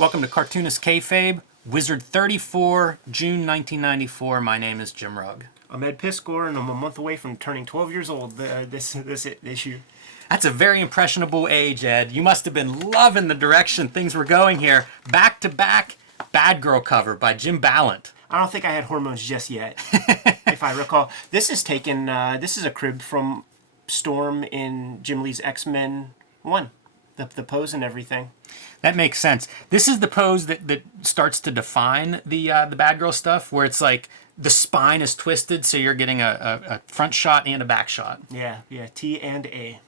Welcome to Cartoonist Kayfabe, Wizard 34, June 1994. My name is Jim Rugg. I'm Ed Piscor, and I'm a month away from turning 12 years old this year. That's a very impressionable age, Ed. You must have been loving the direction things were going here. Back-to-back Bad Girl cover by Jim Balent. I don't think I had hormones just yet, if I recall. This is taken. This is a crib from Storm in Jim Lee's X-Men 1. The pose and everything. That makes sense. This is the pose that starts to define the Bad Girl stuff, where it's like the spine is twisted, so you're getting a front shot and a back shot. Yeah, T and A.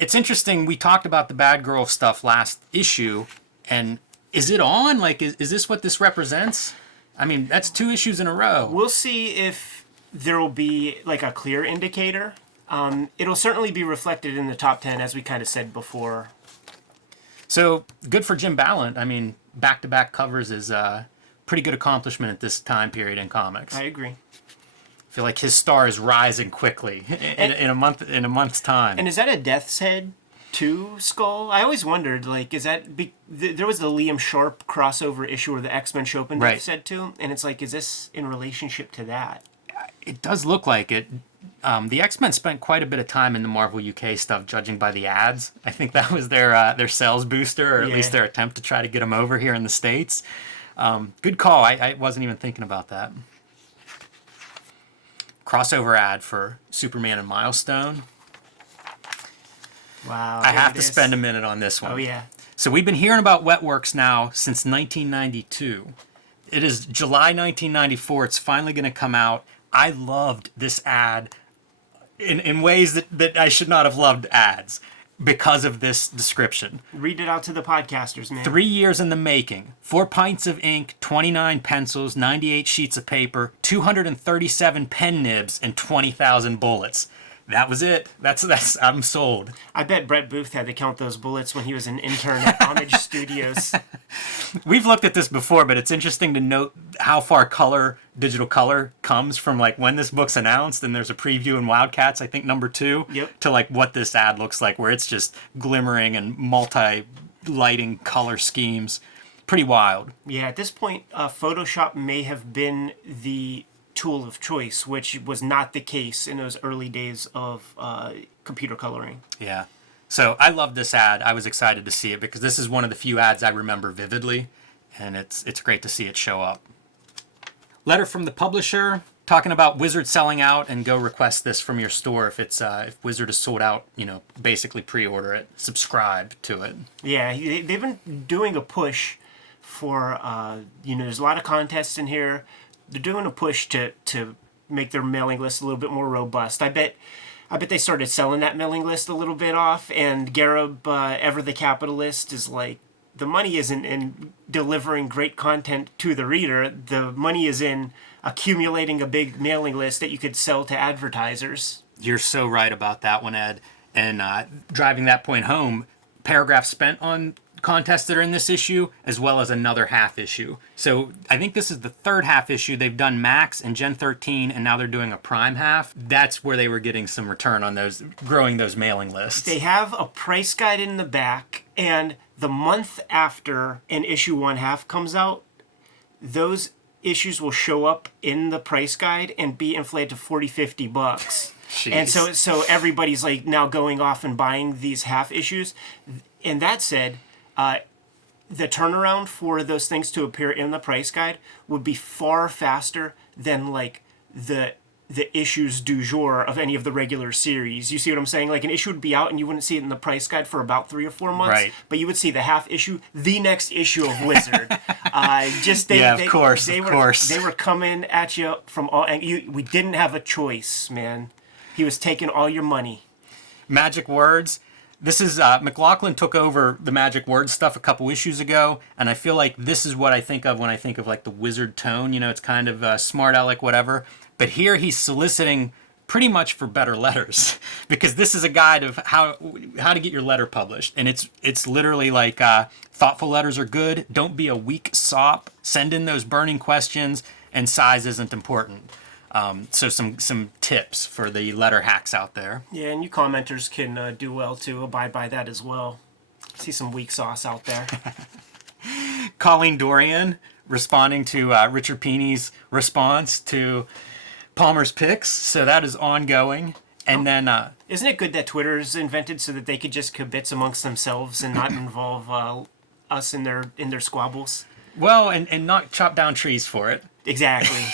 It's interesting. We talked about the Bad Girl stuff last issue, and is it on? Like, is this what this represents? I mean, that's 2 issues in a row. We'll see if there will be like a clear indicator. It'll certainly be reflected in the top 10, as we kind of said before. So, good for Jim Balent. I mean, back-to-back covers is a pretty good accomplishment at this time period in comics. I agree. I feel like his star is rising quickly in a month's time. And is that a Death's Head 2 skull? I always wondered, like, is that... there was the Liam Sharp crossover issue where the X-Men show up in Death's Head 2, and it's like, is this in relationship to that? It does look like it. The X-Men spent quite a bit of time in the Marvel UK stuff, judging by the ads. I think that was their sales booster, or at least their attempt to try to get them over here in the States. Good call. I wasn't even thinking about that. Crossover ad for Superman and Milestone. Wow. I have to spend a minute on this one. Oh, yeah. So we've been hearing about Wetworks now since 1992. It is July 1994. It's finally going to come out. I loved this ad in ways that I should not have loved ads because of this description. Read it out to the podcasters, man. 3 years in the making. 4 pints of ink, 29 pencils, 98 sheets of paper, 237 pen nibs, and 20,000 bullets. That was it. That's. I'm sold. I bet Brett Booth had to count those bullets when he was an intern at Homage Studios. We've looked at this before, but it's interesting to note how far digital color comes from like when this book's announced, and there's a preview in Wildcats, I think number 2, to like what this ad looks like, where it's just glimmering and multi-lighting color schemes. Pretty wild. Yeah, at this point, Photoshop may have been the tool of choice, which was not the case in those early days of computer coloring. Yeah. So I love this ad. I was excited to see it because this is one of the few ads I remember vividly, and it's great to see it show up. Letter from the publisher talking about Wizard selling out, and go request this from your store if Wizard is sold out. Basically pre-order it, subscribe to it. Yeah, they've been doing a push for there's a lot of contests in here. They're doing a push to make their mailing list a little bit more robust. I bet they started selling that mailing list a little bit off, and Gareb, ever the capitalist, is like, the money isn't in delivering great content to the reader. The money is in accumulating a big mailing list that you could sell to advertisers. You're so right about that one, Ed. And driving that point home, paragraphs spent on contests that are in this issue, as well as another half issue. So I think this is the 3rd half issue. They've done Max and Gen 13, and now they're doing a Prime half. That's where they were getting some return on those, growing those mailing lists. They have a price guide in the back, and the month after an issue 1 half comes out, those issues will show up in the price guide and be inflated to $40-50. Jeez. And so everybody's like now going off and buying these half issues. And that said, the turnaround for those things to appear in the price guide would be far faster than like the issues du jour of any of the regular series. You see what I'm saying? Like an issue would be out and you wouldn't see it in the price guide for about 3 or 4 months. Right. But you would see the half issue, the next issue of Wizard. Of course. They were coming at you from all. And we didn't have a choice, man. He was taking all your money. Magic words. This is, McLaughlin took over the magic word stuff a couple issues ago, and I feel like this is what I think of when I think of like the Wizard tone. It's kind of smart aleck, whatever. But here he's soliciting pretty much for better letters, because this is a guide of how to get your letter published. And it's literally like, thoughtful letters are good, don't be a weak sop, send in those burning questions, and size isn't important. So some tips for the letter hacks out there. Yeah, and you commenters can do well to abide by that as well. See some weak sauce out there. Colleen Dorian responding to Richard Peeney's response to Palmer's picks. So that is ongoing. And then... Isn't it good that Twitter's invented so that they could just kibitz amongst themselves and not involve us in their squabbles? Well, and not chop down trees for it. Exactly.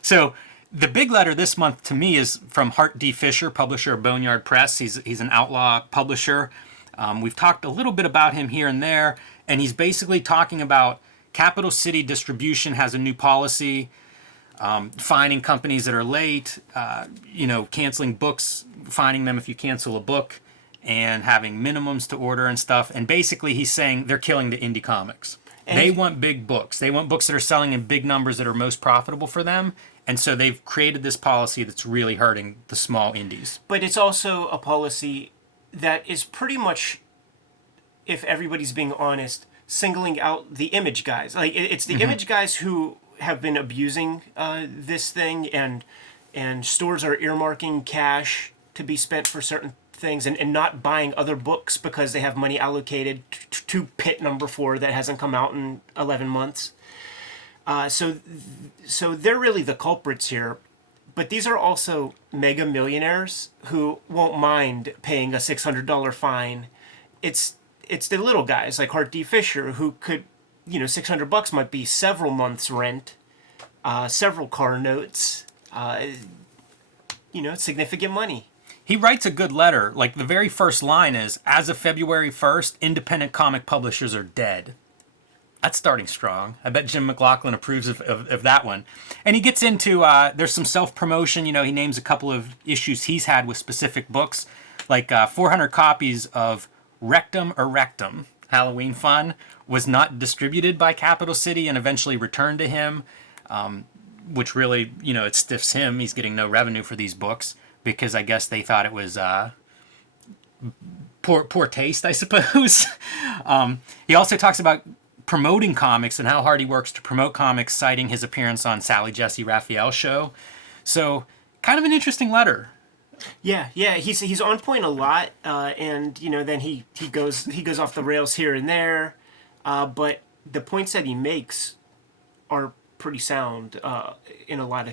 So the big letter this month to me is from Hart D. Fisher, publisher of Boneyard Press. He's an outlaw publisher. We've talked a little bit about him here and there, and he's basically talking about Capital City Distribution has a new policy, fining companies that are late, canceling books, fining them if you cancel a book, and having minimums to order and stuff. And basically he's saying they're killing the indie comics. They want big books. They want books that are selling in big numbers that are most profitable for them. And so they've created this policy that's really hurting the small indies. But it's also a policy that is pretty much, if everybody's being honest, singling out the image guys. Like it's the image guys who have been abusing this thing, and stores are earmarking cash to be spent for certain things and not buying other books because they have money allocated to Pit number 4 that hasn't come out in 11 months. So they're really the culprits here. But these are also mega millionaires who won't mind paying a $600 fine. It's the little guys like Hart D. Fisher who could, $600 might be several months' rent, several car notes, significant money. He writes a good letter. Like the very first line is, as of February 1st, independent comic publishers are dead. That's starting strong. I bet Jim McLaughlin approves of that one. And he gets into, there's some self-promotion. He names a couple of issues he's had with specific books, like 400 copies of Rectum or Rectum, Halloween Fun, was not distributed by Capital City and eventually returned to him, which really, it stiffs him. He's getting no revenue for these books because I guess they thought it was poor taste, I suppose. He also talks about promoting comics and how hard he works to promote comics, citing his appearance on Sally Jesse Raphael's show. So, kind of an interesting letter. Yeah, he's on point a lot, and then he goes off the rails here and there, but the points that he makes are pretty sound in a lot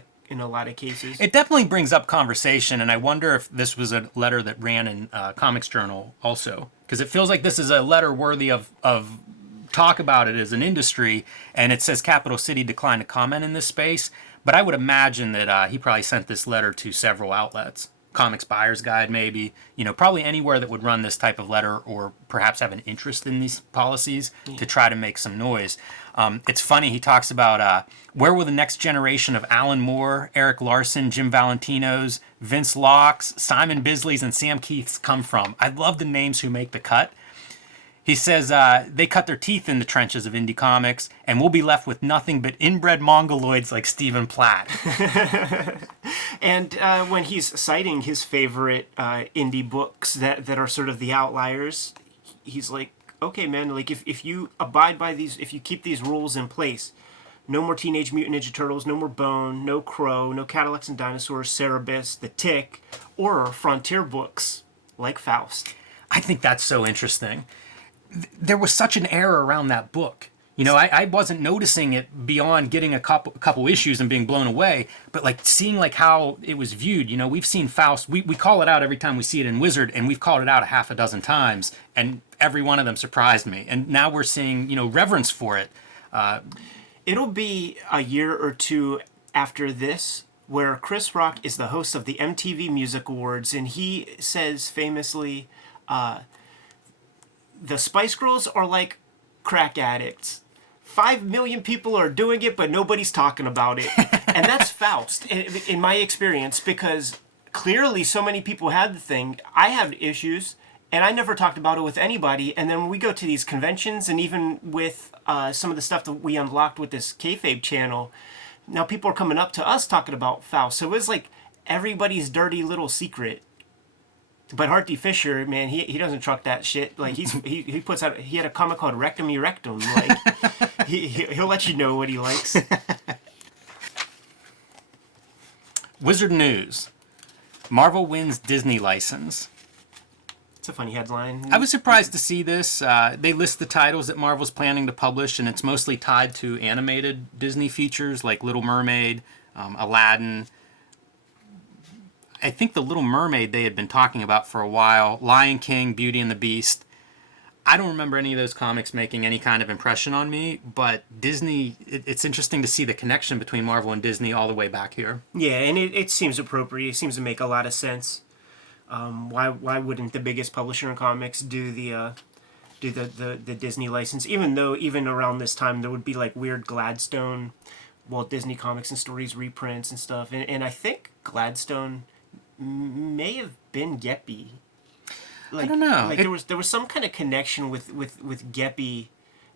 of cases. It definitely brings up conversation, and I wonder if this was a letter that ran in Comics Journal also, because it feels like this is a letter worthy of talk about it as an industry, and it says Capital City declined to comment in this space, but I would imagine that he probably sent this letter to several outlets. Comics Buyer's Guide, maybe, probably anywhere that would run this type of letter or perhaps have an interest in these policies to try to make some noise. It's funny, he talks about where will the next generation of Alan Moore, Eric Larson, Jim Valentino's, Vince Locke's, Simon Bisley's, and Sam Keith's come from. I love the names who make the cut. He says they cut their teeth in the trenches of indie comics, and we'll be left with nothing but inbred mongoloids like Stephen Platt. And when he's citing his favorite indie books that are sort of the outliers, he's like, okay, man, like if you abide by these, if you keep these rules in place, no more Teenage Mutant Ninja Turtles, no more Bone, no Crow, no Cadillacs and Dinosaurs, Cerebus, The Tick, or frontier books like Faust. I think that's so interesting. There was such an error around that book. I wasn't noticing it beyond getting a couple issues and being blown away, but like seeing like how it was viewed. We've seen Faust. We call it out every time we see it in Wizard, and we've called it out a half a dozen times, and every one of them surprised me. And now we're seeing reverence for it. It'll be a year or two after this where Chris Rock is the host of the MTV Music Awards, and he says famously, the Spice Girls are like crack addicts. 5 million people are doing it, but nobody's talking about it. And that's Faust, in my experience, because clearly so many people had the thing. I have issues, and I never talked about it with anybody. And then when we go to these conventions, and even with some of the stuff that we unlocked with this Kayfabe channel, now people are coming up to us talking about Faust. So it was like everybody's dirty little secret. But Hart D. Fisher, man, he doesn't truck that shit. Like he puts out. He had a comic called Rectum Erectum. Like he'll let you know what he likes. Wizard News: Marvel wins Disney license. a funny headline. I was surprised to see this. They list the titles that Marvel's planning to publish, and it's mostly tied to animated Disney features like Little Mermaid, Aladdin. I think the Little Mermaid they had been talking about for a while. Lion King, Beauty and the Beast. I don't remember any of those comics making any kind of impression on me, but Disney, it's interesting to see the connection between Marvel and Disney all the way back here. Yeah, and it seems appropriate. It seems to make a lot of sense. Why wouldn't the biggest publisher in comics do the Disney license? Even though even around this time there would be like weird Gladstone, Walt Disney Comics and Stories reprints and stuff. And I think Gladstone may have been Geppy. Like, I don't know. Like there was some kind of connection with Geppy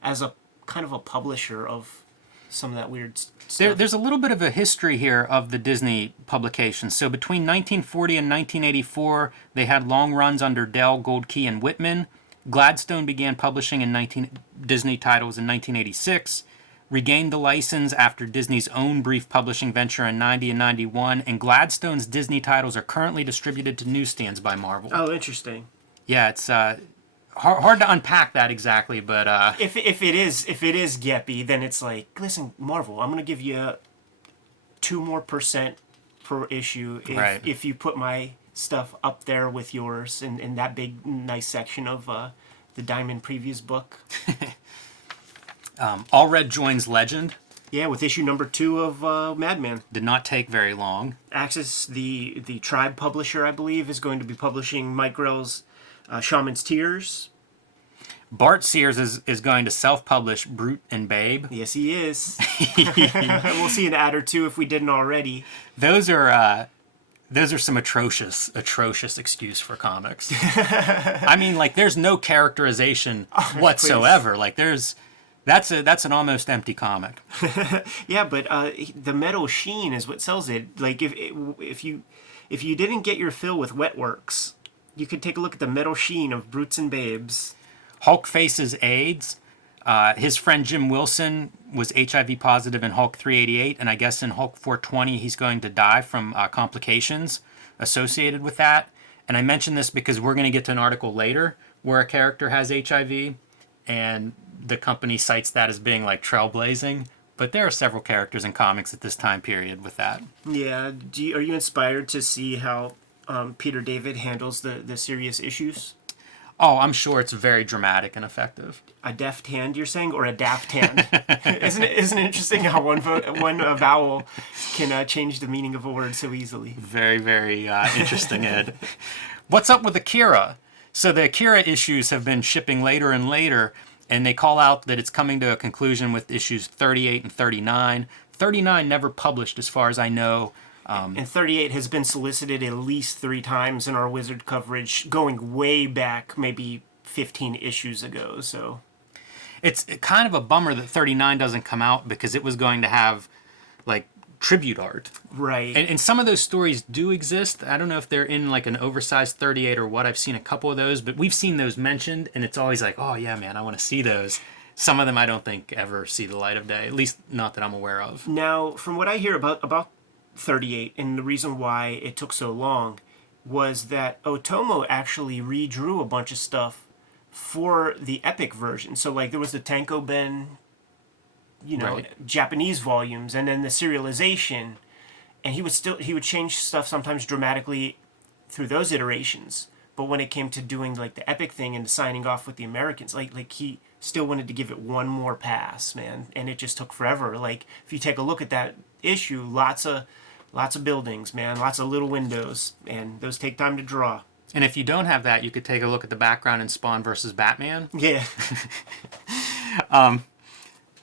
as a kind of a publisher of some of that weird stuff. There's a little bit of a history here of the Disney publications. So between 1940 and 1984, they had long runs under Dell, Goldkey, and Whitman. Gladstone began publishing Disney titles in 1986, regained the license after Disney's own brief publishing venture in 90 and 91, and Gladstone's Disney titles are currently distributed to newsstands by Marvel. Oh, interesting. Yeah, it's hard to unpack that exactly, but if it is Geppy, then it's like, listen, Marvel, I'm gonna give you 2% per issue if you put my stuff up there with yours in that big nice section of the Diamond Previews book. All Red joins Legend. Yeah, with issue number 2 of Madman. Did not take very long. Axis, the Tribe publisher, I believe, is going to be publishing Mike Grell's Shaman's Tears. Bart Sears is going to self-publish Brute and Babe. Yes, he is. We'll see an ad or two if we didn't already. Those are some atrocious excuse for comics. I mean, like, there's no characterization whatsoever. Like, that's an almost empty comic. Yeah, but the metal sheen is what sells it. Like, if you didn't get your fill with Wetworks, you could take a look at the metal sheen of Brutes and Babes. Hulk faces AIDS. His friend Jim Wilson was HIV positive in Hulk 388, and I guess in Hulk 420 he's going to die from complications associated with that. And I mention this because we're going to get to an article later where a character has HIV, and the company cites that as being like trailblazing. But there are several characters in comics at this time period with that. Yeah. Are you inspired to see how Peter David handles the serious issues? Oh, I'm sure it's very dramatic and effective. A deft hand, you're saying, or a daft hand? Isn't it interesting how one vowel can change the meaning of a word so easily? Very, very interesting, Ed. What's up with Akira? So the Akira issues have been shipping later and later, and they call out that it's coming to a conclusion with issues 38 and 39. 39 never published, as far as I know. And 38 has been solicited at least 3 times in our Wizard coverage, going way back, maybe 15 issues ago. So it's kind of a bummer that 39 doesn't come out, because it was going to have like tribute art. Right. And some of those stories do exist. I don't know if they're in like an oversized 38 or what. I've seen a couple of those, but we've seen those mentioned, and it's always like, oh yeah, man, I want to see those. Some of them I don't think ever see the light of day, at least not that I'm aware of. Now, from what I hear about 38, and the reason why it took so long was that Otomo actually redrew a bunch of stuff for the epic version. So like there was the Tanko Ben, right, Japanese volumes, and then the serialization, and he would change stuff sometimes dramatically through those iterations. But when it came to doing like the epic thing and signing off with the Americans, like he still wanted to give it one more pass, man, and it just took forever. Like if you take a look at that issue, lots of buildings, man, lots of little windows, and those take time to draw. And if you don't have that, you could take a look at the background in Spawn versus Batman. Yeah.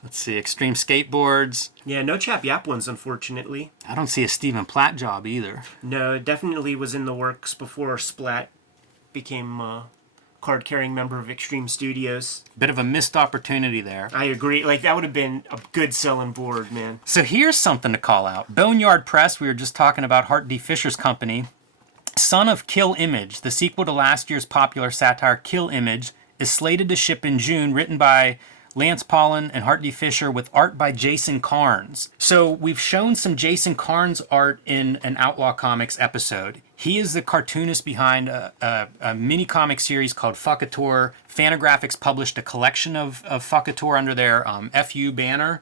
Let's see, Extreme Skateboards. Yeah, no Chap Yap ones, unfortunately. I don't see a Stephen Platt job either. No, it definitely was in the works before Splat became a card-carrying member of Extreme Studios. Bit of a missed opportunity there. I agree. Like, that would have been a good selling board, man. So here's something to call out. Boneyard Press, we were just talking about Hart D. Fisher's company. Son of Kill Image, the sequel to last year's popular satire Kill Image, is slated to ship in June, written by Lance Paulin, and Hart D. Fisher, with art by Jason Carnes. So we've shown some Jason Carnes art in an Outlaw Comics episode. He is the cartoonist behind a mini comic series called Fuckator. Fantagraphics published a collection of Fuckator under their FU banner,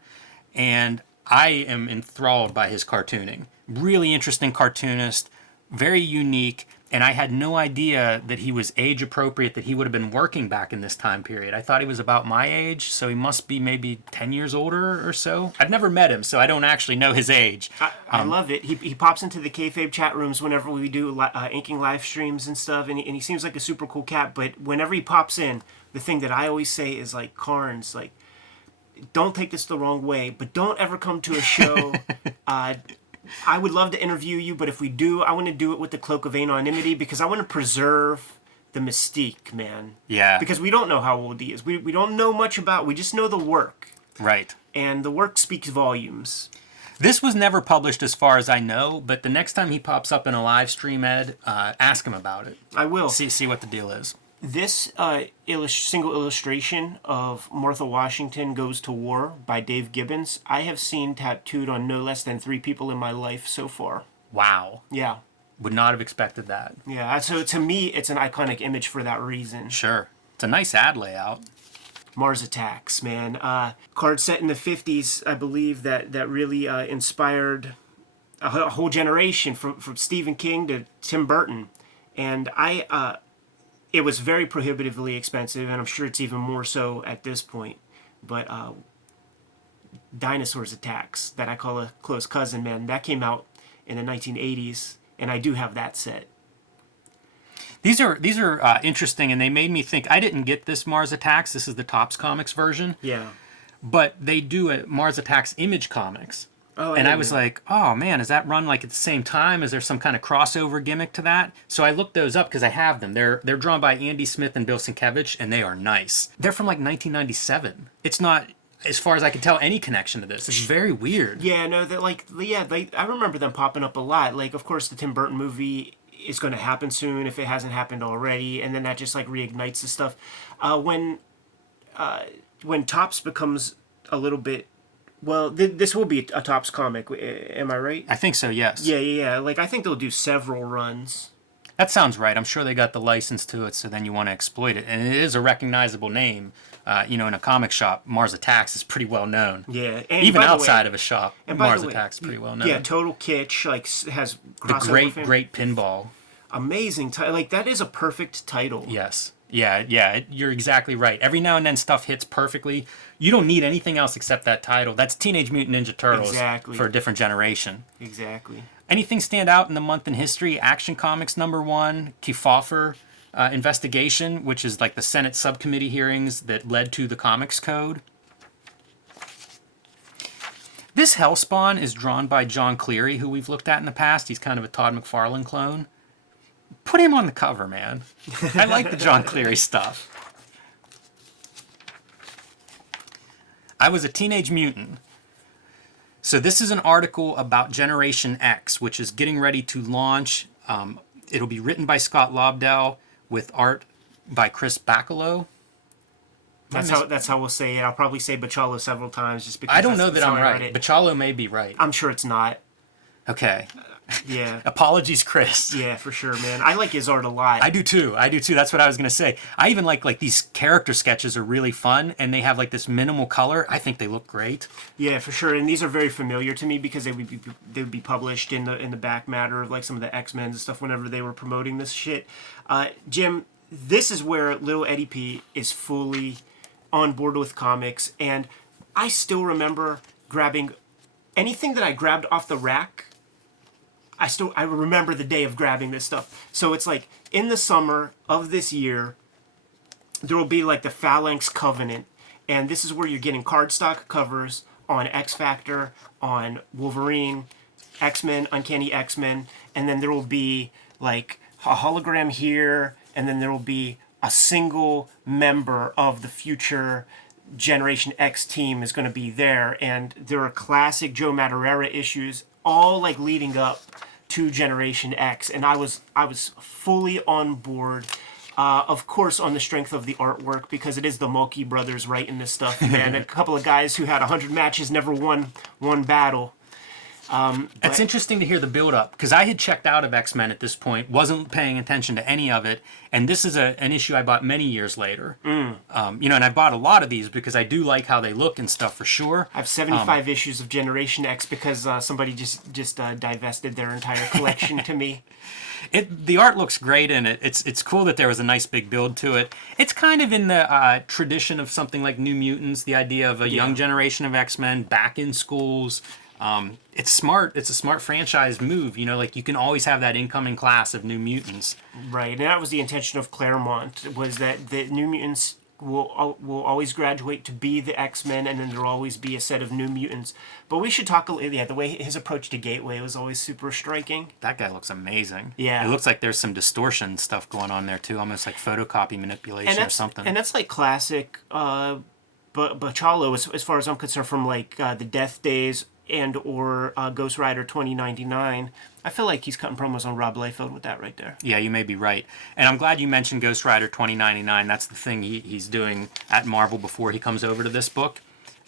and I am enthralled by his cartooning. Really interesting cartoonist, very unique. And I had no idea that he was age appropriate, that he would have been working back in this time period. I thought he was about my age, so he must be maybe 10 years older or so. I've never met him, so I don't actually know his age. I love it. He pops into the Kayfabe chat rooms whenever we do inking live streams and stuff, and he seems like a super cool cat. But whenever he pops in, the thing that I always say is, like, Carnes, like, don't take this the wrong way, but don't ever come to a show. I would love to interview you, but if we do, I want to do it with the cloak of anonymity, because I want to preserve the mystique, man. Yeah. Because we don't know how old he is. We don't know much about. We just know the work. Right. And the work speaks volumes. This was never published as far as I know, but the next time he pops up in a live stream, Ed, ask him about it. I will. See what the deal is. This single illustration of Martha Washington Goes to War by Dave Gibbons, I have seen tattooed on no less than 3 people in my life so far. Wow. Yeah. Would not have expected that. Yeah, so to me, it's an iconic image for that reason. Sure. It's a nice ad layout. Mars Attacks, man. Card set in the 50s, I believe, that really inspired a whole generation, from Stephen King to Tim Burton. And it was very prohibitively expensive, and I'm sure it's even more so at this point. But Dinosaurs Attacks, that I call a close cousin, man, that came out in the 1980s, and I do have that set. These are interesting, and they made me think. I didn't get this Mars Attacks. This is the Topps Comics version. Yeah. But they do a Mars Attacks Image Comics. Oh, and I was like, oh man, is that run like at the same time? Is there some kind of crossover gimmick to that? So I looked those up because I have them. They're drawn by Andy Smith and Bill Sienkiewicz, and they are nice. They're from like 1997. It's not, as far as I can tell, any connection to this. It's very weird. Yeah, no, I remember them popping up a lot. Like, of course, the Tim Burton movie is going to happen soon if it hasn't happened already, and then that just like reignites the stuff. When Topps becomes a little bit. Well, this will be a Topps comic. Am I right? I think so, yes. Yeah. Like, I think they'll do several runs. That sounds right. I'm sure they got the license to it, so then you want to exploit it. And it is a recognizable name. In a comic shop, Mars Attacks is pretty well known. Yeah. And even outside of a shop, Mars Attacks is pretty well known. Yeah, Total Kitsch, like, has crossover. The great pinball. Amazing title. Like, that is a perfect title. Yes. Yeah, you're exactly right. Every now and then stuff hits perfectly. You don't need anything else except that title. That's Teenage Mutant Ninja Turtles for a different generation. Exactly. Anything stand out in the month in history? Action Comics #1, Kefauver investigation, which is like the Senate subcommittee hearings that led to the Comics Code. This Hellspawn is drawn by John Cleary, who we've looked at in the past. He's kind of a Todd McFarlane clone. Put him on the cover, man. I like the John Cleary stuff. I was a Teenage Mutant. So this is an article about Generation X, which is getting ready to launch. It'll be written by Scott Lobdell with art by Chris Bacalo. That's how we'll say it. I'll probably say Bachalo several times just because I don't know that I'm right. Bachalo may be right. I'm sure it's not. Okay. Yeah. Apologies, Chris. Yeah, for sure, man. I like his art a lot. I do too. That's what I was going to say. I even like these character sketches are really fun, and they have like this minimal color. I think they look great. Yeah, for sure. And these are very familiar to me because they would be published in the back matter of like some of the X-Men and stuff whenever they were promoting this shit. Jim, this is where little Eddie P is fully on board with comics, and I still remember grabbing anything that I grabbed off the rack. I remember the day of grabbing this stuff. So it's like in the summer of this year, there will be like the Phalanx Covenant, and this is where you're getting cardstock covers on X Factor, on Wolverine, X-Men, Uncanny X-Men, and then there will be like a hologram here, and then there will be a single member of the future Generation X team is going to be there, and there are classic Joe Madureira issues, all like leading up to Generation X, and I was fully on board. Of course, on the strength of the artwork, because it is the Mulkey brothers writing this stuff, and a couple of guys who had 100 matches, never won one battle. It's interesting to hear the build-up, because I had checked out of X-Men at this point, wasn't paying attention to any of it, and this is an issue I bought many years later. And I bought a lot of these because I do like how they look and stuff for sure. I have 75 issues of Generation X because somebody just divested their entire collection to me. The art looks great in it. It's cool that there was a nice big build to it. It's kind of in the tradition of something like New Mutants, the idea of a young generation of X-Men back in schools. It's smart. It's a smart franchise move. Like you can always have that incoming class of New Mutants. Right, and that was the intention of Claremont, was that the New Mutants will always graduate to be the X-Men, and then there'll always be a set of New Mutants. But we should talk the way his approach to Gateway was always super striking. That guy looks amazing. Yeah. It looks like there's some distortion stuff going on there too, almost like photocopy manipulation or something. And that's like classic Bachalo, as far as I'm concerned, from like the Death Days and or Ghost Rider 2099. I feel like he's cutting promos on Rob Liefeld with that right there. Yeah, you may be right. And I'm glad you mentioned Ghost Rider 2099. That's the thing he's doing at Marvel before he comes over to this book.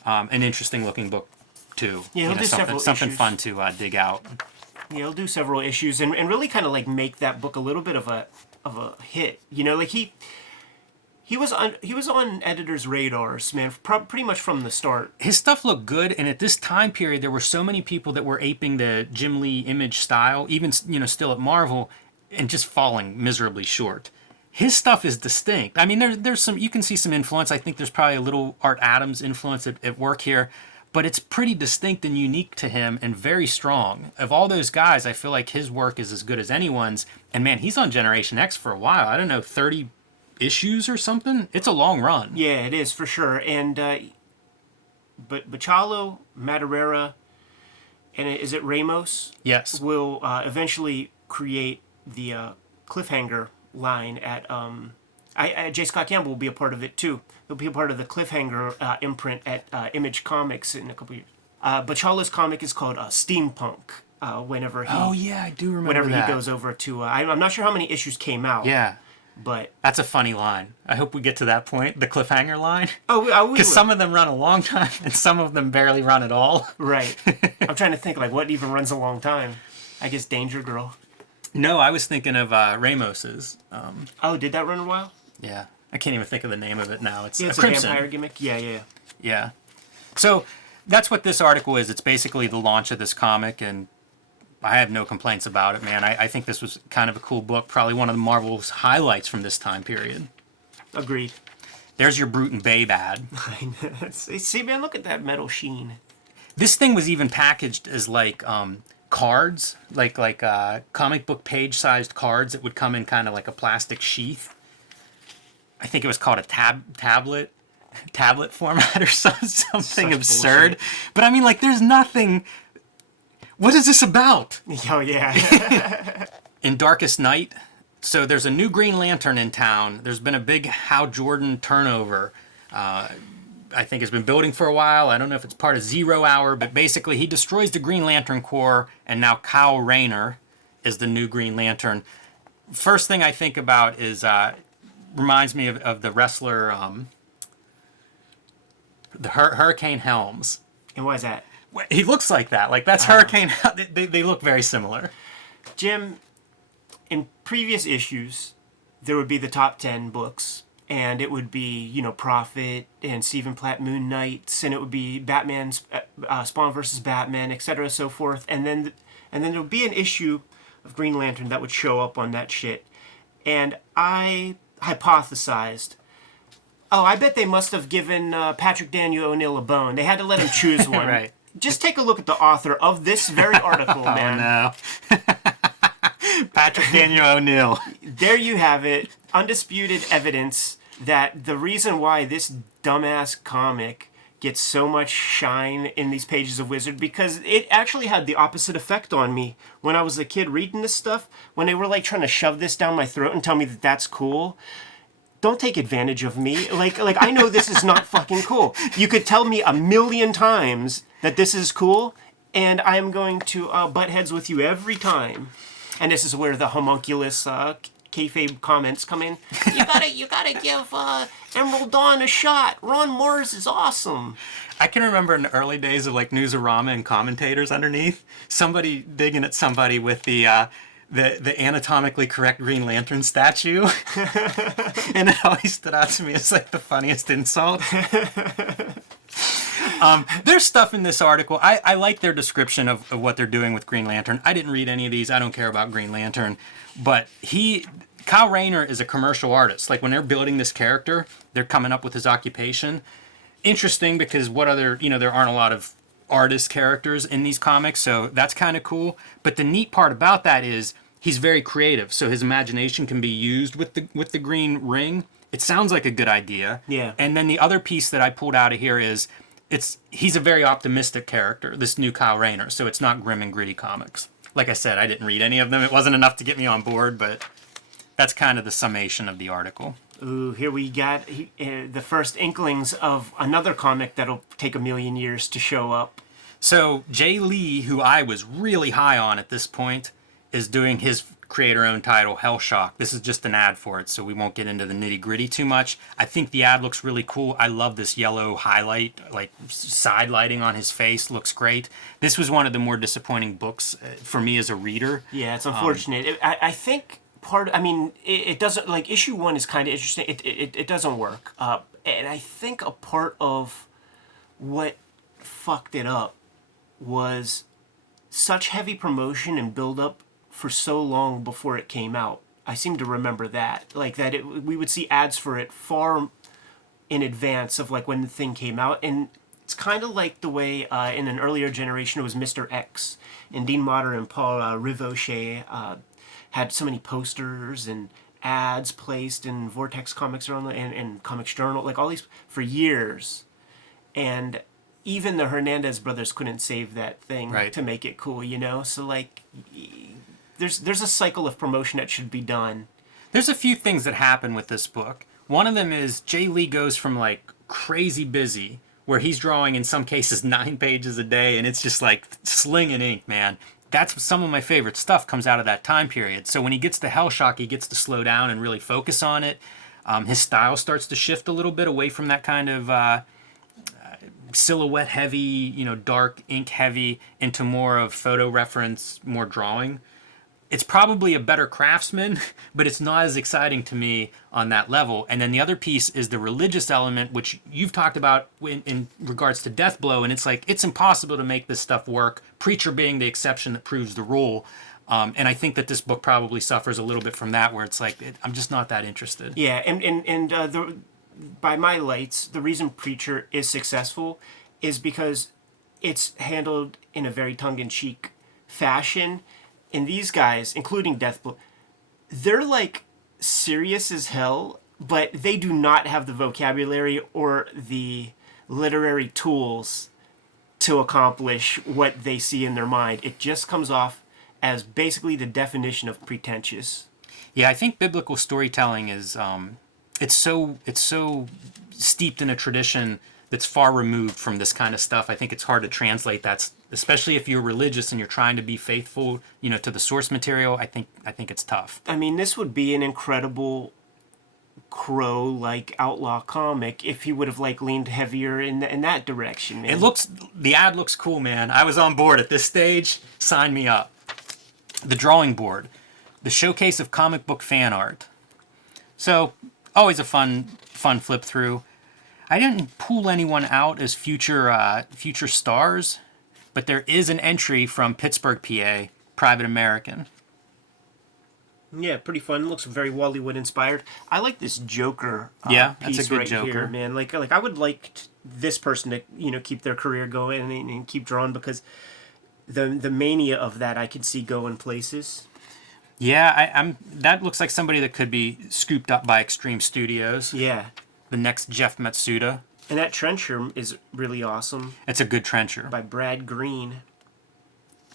An interesting looking book, too. Yeah, he'll do several something issues. Fun to dig out. Yeah, he'll do several issues and really kind of like make that book a little bit of a hit. Like he was on editors' radars, man, pretty much from the start. His stuff looked good, and at this time period, there were so many people that were aping the Jim Lee image style, even still at Marvel, and just falling miserably short. His stuff is distinct. I mean, there's some, you can see some influence. I think there's probably a little Art Adams influence at work here, but it's pretty distinct and unique to him and very strong. Of all those guys, I feel like his work is as good as anyone's. And man, he's on Generation X for a while. I don't know, 30 issues or something. It's a long run. Yeah, it is for sure. And but Bachalo, Madureira, and is it Ramos? Yes. Will eventually create the cliffhanger line at J. Scott Campbell will be a part of it too. He'll be a part of the cliffhanger imprint at Image Comics in a couple years. Bachalo's comic is called Steampunk. Whenever he, oh yeah, I do remember whenever that. he goes over to I'm not sure how many issues came out. Yeah. But that's a funny line. I hope we get to that point, the cliffhanger line. Oh, because some of them run a long time and some of them barely run at all. Right. I'm trying to think like what even runs a long time. I guess Danger Girl. No, I was thinking of Ramos's. Oh, did that run a while? Yeah, I can't even think of the name of it now. It's a Crimson. vampire gimmick. Yeah. So that's what this article is. It's basically the launch of this comic, and I have no complaints about it, man. I think this was kind of a cool book, probably one of the Marvel's highlights from this time period. Agreed. There's your Brute and Babe ad. See, man, look at that metal sheen. This thing was even packaged as like cards, like comic book page-sized cards that would come in kind of like a plastic sheath. I think it was called a tablet format or something absurd. Bullshit. But I mean, like, there's nothing. What is this about? Oh, yeah. In Darkest Night, so there's a new Green Lantern in town. There's been a big Hal Jordan turnover. I think it's been building for a while. I don't know if it's part of 0 Hour, but basically he destroys the Green Lantern Corps, and now Kyle Rayner is the new Green Lantern. First thing I think about is, reminds me of the wrestler, the Hurricane Helms. And why is that? He looks like that. Like, that's Hurricane. They look very similar. Jim, in previous issues, there would be the top 10 books, and it would be, Prophet and Stephen Platt Moon Knights, and it would be Batman's Spawn versus Batman, etc., so forth. And then there would be an issue of Green Lantern that would show up on that shit. And I hypothesized, I bet they must have given Patrick Daniel O'Neill a bone. They had to let him choose one. Right. Just take a look at the author of this very article, man. Oh, no. Patrick Daniel O'Neill. There you have it. Undisputed evidence that the reason why this dumbass comic gets so much shine in these pages of Wizard, because it actually had the opposite effect on me when I was a kid reading this stuff. When they were like trying to shove this down my throat and tell me that that's cool. Don't take advantage of me. Like I know this is not fucking cool. You could tell me 1,000,000 times that this is cool, and I'm going to butt heads with you every time. And this is where the homunculus kayfabe comments come in. You gotta give Emerald Dawn a shot. Ron Morris is awesome. I can remember in the early days of like Newsarama and commentators underneath, somebody digging at somebody with the anatomically correct Green Lantern statue. And it always stood out to me as like the funniest insult. There's stuff in this article. I like their description of what they're doing with Green Lantern. I didn't read any of these. I don't care about Green Lantern. But Kyle Rayner is a commercial artist. Like when they're building this character, they're coming up with his occupation. Interesting because there aren't a lot of artist characters in these comics, so that's kind of cool. But the neat part about that is he's very creative, so his imagination can be used with the green ring. It sounds like a good idea. Yeah. And then the other piece that I pulled out of here is he's a very optimistic character, this new Kyle Rayner, so it's not grim and gritty comics. Like I said, I didn't read any of them. It wasn't enough to get me on board, but that's kind of the summation of the article. Ooh, here we got the first inklings of another comic that'll take 1,000,000 years to show up. So Jay Lee, who I was really high on at this point, is doing his creator-owned title, Hellshock. This is just an ad for it, so we won't get into the nitty-gritty too much. I think the ad looks really cool. I love this yellow highlight, like side lighting on his face. Looks great. This was one of the more disappointing books for me as a reader. Yeah, it's unfortunate. I think it doesn't, like, issue 1 is kind of interesting. It doesn't work. And I think a part of what fucked it up was such heavy promotion and build-up for so long before it came out. I seem to remember that. Like, we would see ads for it far in advance of, like, when the thing came out. And it's kind of like the way in an earlier generation it was Mr. X. And Dean Motter and Paul Rivochet had so many posters and ads placed in Vortex Comics and Comics Journal, like all these for years. And even the Hernandez brothers couldn't save that thing to make it cool, So like, there's a cycle of promotion that should be done. There's a few things that happen with this book. One of them is Jay Lee goes from like crazy busy, where he's drawing in some cases 9 pages a day, and it's just like slinging ink, man. That's some of my favorite stuff comes out of that time period. So when he gets to Hellshock, he gets to slow down and really focus on it. His style starts to shift a little bit away from that kind of silhouette heavy, dark ink heavy, into more of photo reference, more drawing. It's probably a better craftsman, but it's not as exciting to me on that level. And then the other piece is the religious element, which you've talked about in regards to Deathblow, and it's like, it's impossible to make this stuff work, Preacher being the exception that proves the rule. And I think that this book probably suffers a little bit from that, where it's like, I'm just not that interested. Yeah, and by my lights, the reason Preacher is successful is because it's handled in a very tongue-in-cheek fashion. And these guys, including Deathblow, they're like serious as hell, but they do not have the vocabulary or the literary tools to accomplish what they see in their mind. It just comes off as basically the definition of pretentious. Yeah, I think biblical storytelling is it's so steeped in a tradition that's far removed from this kind of stuff. I think it's hard to translate that, especially if you're religious and you're trying to be faithful, to the source material. I think it's tough. I mean, this would be an incredible Crow-like outlaw comic if he would have leaned heavier in that direction, man. The ad looks cool, man. I was on board at this stage. Sign me up. The drawing board, the showcase of comic book fan art. So always a fun flip through. I didn't pull anyone out as future stars, but there is an entry from Pittsburgh, PA, Private American. Yeah, pretty fun. Looks very Wallywood inspired. I like this Joker that's piece a good right Joker. here, man. Like I would like this person to keep their career going and keep drawing, because the mania of that I could see going places. Yeah, that looks like somebody that could be scooped up by Extreme Studios. Yeah. The next Jeff Matsuda. And that trencher is really awesome. It's a good trencher. By Brad Green.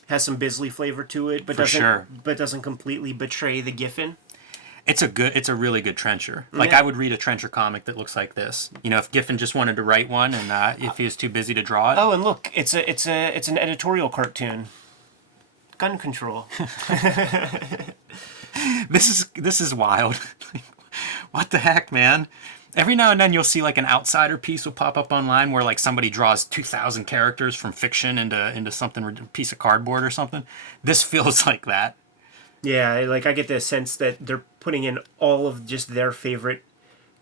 Has some Bisley flavor to it, but doesn't completely betray the Giffen. It's a really good trencher. Like, Yeah. I would read a trencher comic that looks like this. If Giffen just wanted to write one, and if he was too busy to draw it. Oh, and look, it's an editorial cartoon. Gun control. This is wild. What the heck, man? Every now and then you'll see like an outsider piece will pop up online where like somebody draws 2,000 characters from fiction into something, a piece of cardboard or something. This feels like that. Yeah, like I get the sense that they're putting in all of just their favorite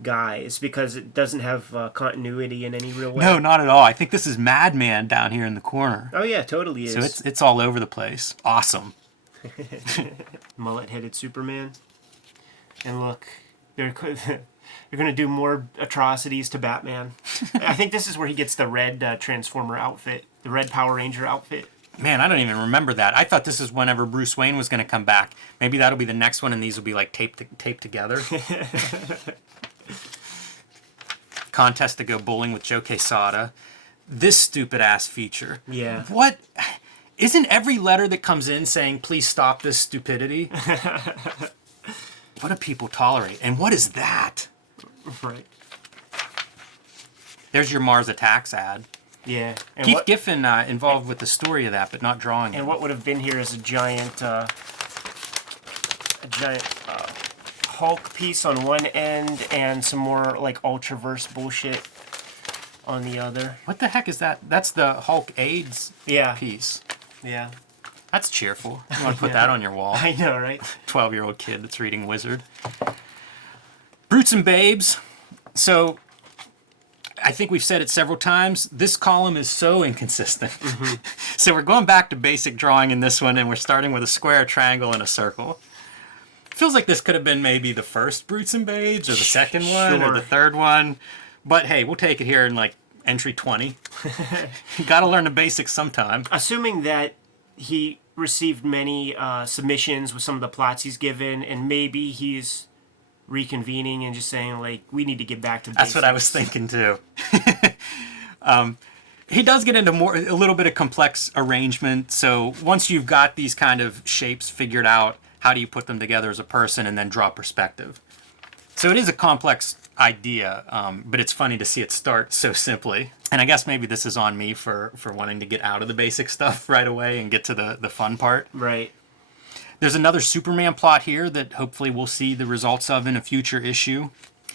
guys because it doesn't have continuity in any real way. No, not at all. I think this is Madman down here in the corner. Oh yeah, totally is. So it's all over the place. Awesome. Mullet-headed Superman. And look, they're going to do more atrocities to Batman. I think this is where he gets the red Transformer outfit, the red Power Ranger outfit. Man, I don't even remember that. I thought this is whenever Bruce Wayne was going to come back. Maybe that'll be the next one, and these will be like taped together. Contest to go bowling with Joe Quesada. This stupid ass feature. Yeah. What? Isn't every letter that comes in saying, please stop this stupidity? What do people tolerate? And what is that? Right. There's your Mars Attacks ad. Yeah. And Keith Giffen involved with the story of that, but not drawing it. And what would have been here is a giant Hulk piece on one end and some more like Ultraverse bullshit on the other. What the heck is that? That's the Hulk AIDS piece. Yeah. That's cheerful. You want to put that on your wall. I know, right? 12-year-old kid that's reading Wizard. Brutes and Babes. So, I think we've said it several times. This column is so inconsistent. Mm-hmm. So we're going back to basic drawing in this one, and we're starting with a square, triangle, and a circle. Feels like this could have been maybe the first Brutes and Babes, or the second one, or the third one. But hey, we'll take it here in like entry 20. You gotta learn the basics sometime. Assuming that he received many submissions with some of the plots he's given, and maybe he's reconvening and just saying, like, we need to get back to basics. That's what I was thinking, too. He does get into a little bit of complex arrangement, so once you've got these kind of shapes figured out, how do you put them together as a person and then draw perspective? So it is a complex idea, but it's funny to see it start so simply. And I guess maybe this is on me for wanting to get out of the basic stuff right away and get to the fun part. Right. There's another Superman plot here that hopefully we'll see the results of in a future issue,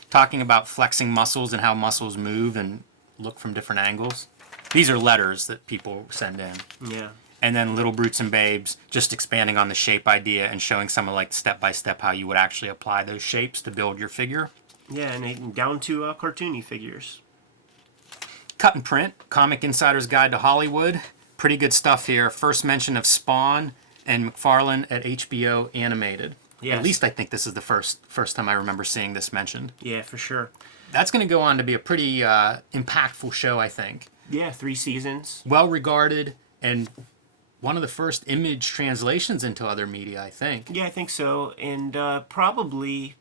talking about flexing muscles and how muscles move and look from different angles. These are letters that people send in. Yeah. And then Little Brutes and Babes, just expanding on the shape idea and showing some of like step-by-step how you would actually apply those shapes to build your figure. Yeah, and down to cartoony figures. Cut and Print, Comic Insider's Guide to Hollywood. Pretty good stuff here. First mention of Spawn and McFarlane at HBO Animated. Yes. At least I think this is the first time I remember seeing this mentioned. Yeah, for sure. That's going to go on to be a pretty impactful show, I think. Yeah, 3 seasons. Well regarded, and one of the first image translations into other media, I think. Yeah, I think so. And probably,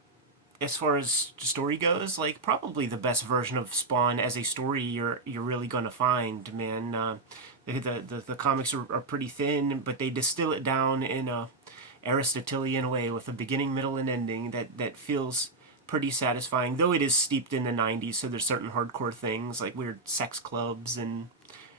as far as story goes, like probably the best version of Spawn as a story you're really going to find, man. The comics are pretty thin, but they distill it down in a Aristotelian way with a beginning, middle, and ending that feels pretty satisfying, though it is steeped in the 90s, so there's certain hardcore things like weird sex clubs and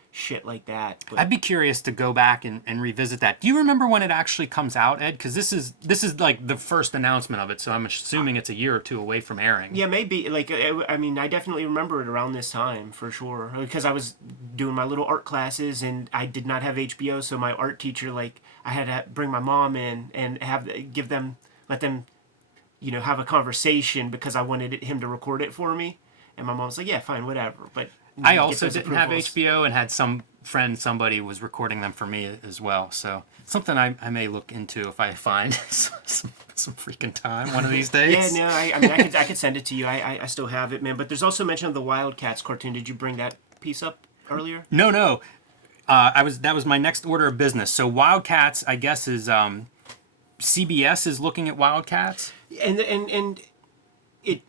shit like that. But I'd be curious to go back and revisit that. Do you remember when it actually comes out, Ed? Because this is like the first announcement of it, so I'm assuming it's a year or two away from airing. Yeah, maybe. Like, I mean, I definitely remember it around this time, for sure. Because I was doing my little art classes, and I did not have HBO, so my art teacher, like, I had to bring my mom in and let them, you know, have a conversation because I wanted him to record it for me. And my mom was like, yeah, fine, whatever. But I also didn't have HBO and had somebody was recording them for me as well. So something I may look into if I find some freaking time one of these days. Yeah, no, I mean, I could send it to you. I still have it, man. But there's also mention of the Wildcats cartoon. Did you bring that piece up earlier? No. That was my next order of business. So Wildcats, I guess, is CBS is looking at Wildcats. And it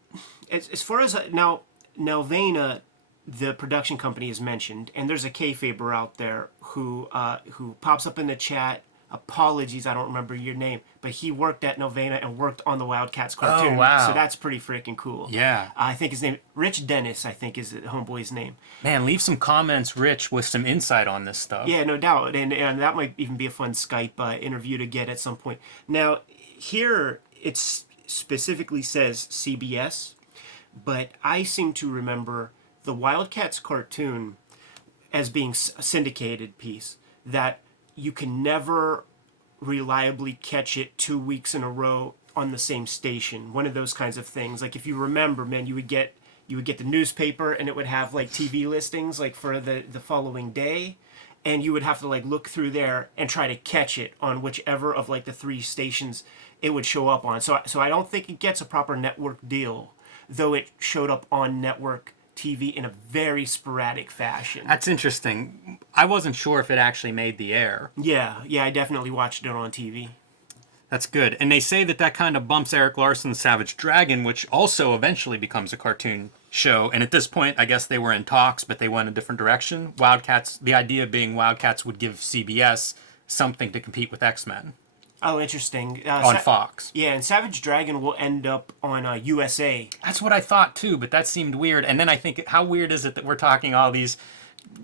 as far as now Nelvana, the production company, is mentioned, and there's a Kayfaber out there who pops up in the chat. Apologies, I don't remember your name, but he worked at Nelvana and worked on the Wildcats cartoon. Oh, wow. So that's pretty freaking cool. Yeah. I think his name, Rich Dennis, I think is the homeboy's name. Man, leave some comments, Rich, with some insight on this stuff. Yeah, no doubt, and that might even be a fun Skype interview to get at some point. Now, here it specifically says CBS, but I seem to remember the Wildcats cartoon as being a syndicated piece that you can never reliably catch it 2 weeks in a row on the same station. One of those kinds of things. Like if you remember, man, you would get the newspaper and it would have like TV listings like for the following day, and you would have to like look through there and try to catch it on whichever of like the 3 stations it would show up on. So I don't think it gets a proper network deal, though it showed up on network TV in a very sporadic fashion. That's interesting. I wasn't sure if it actually made the air. Yeah, I definitely watched it on TV. That's good. And they say that kind of bumps Eric Larson's Savage Dragon, which also eventually becomes a cartoon show. And at this point, I guess they were in talks, but they went a different direction. Wildcats, the idea being Wildcats would give CBS something to compete with X-Men. Oh, interesting. On Fox. Yeah, and Savage Dragon will end up on USA. That's what I thought too, but that seemed weird. And then I think, how weird is it that we're talking all these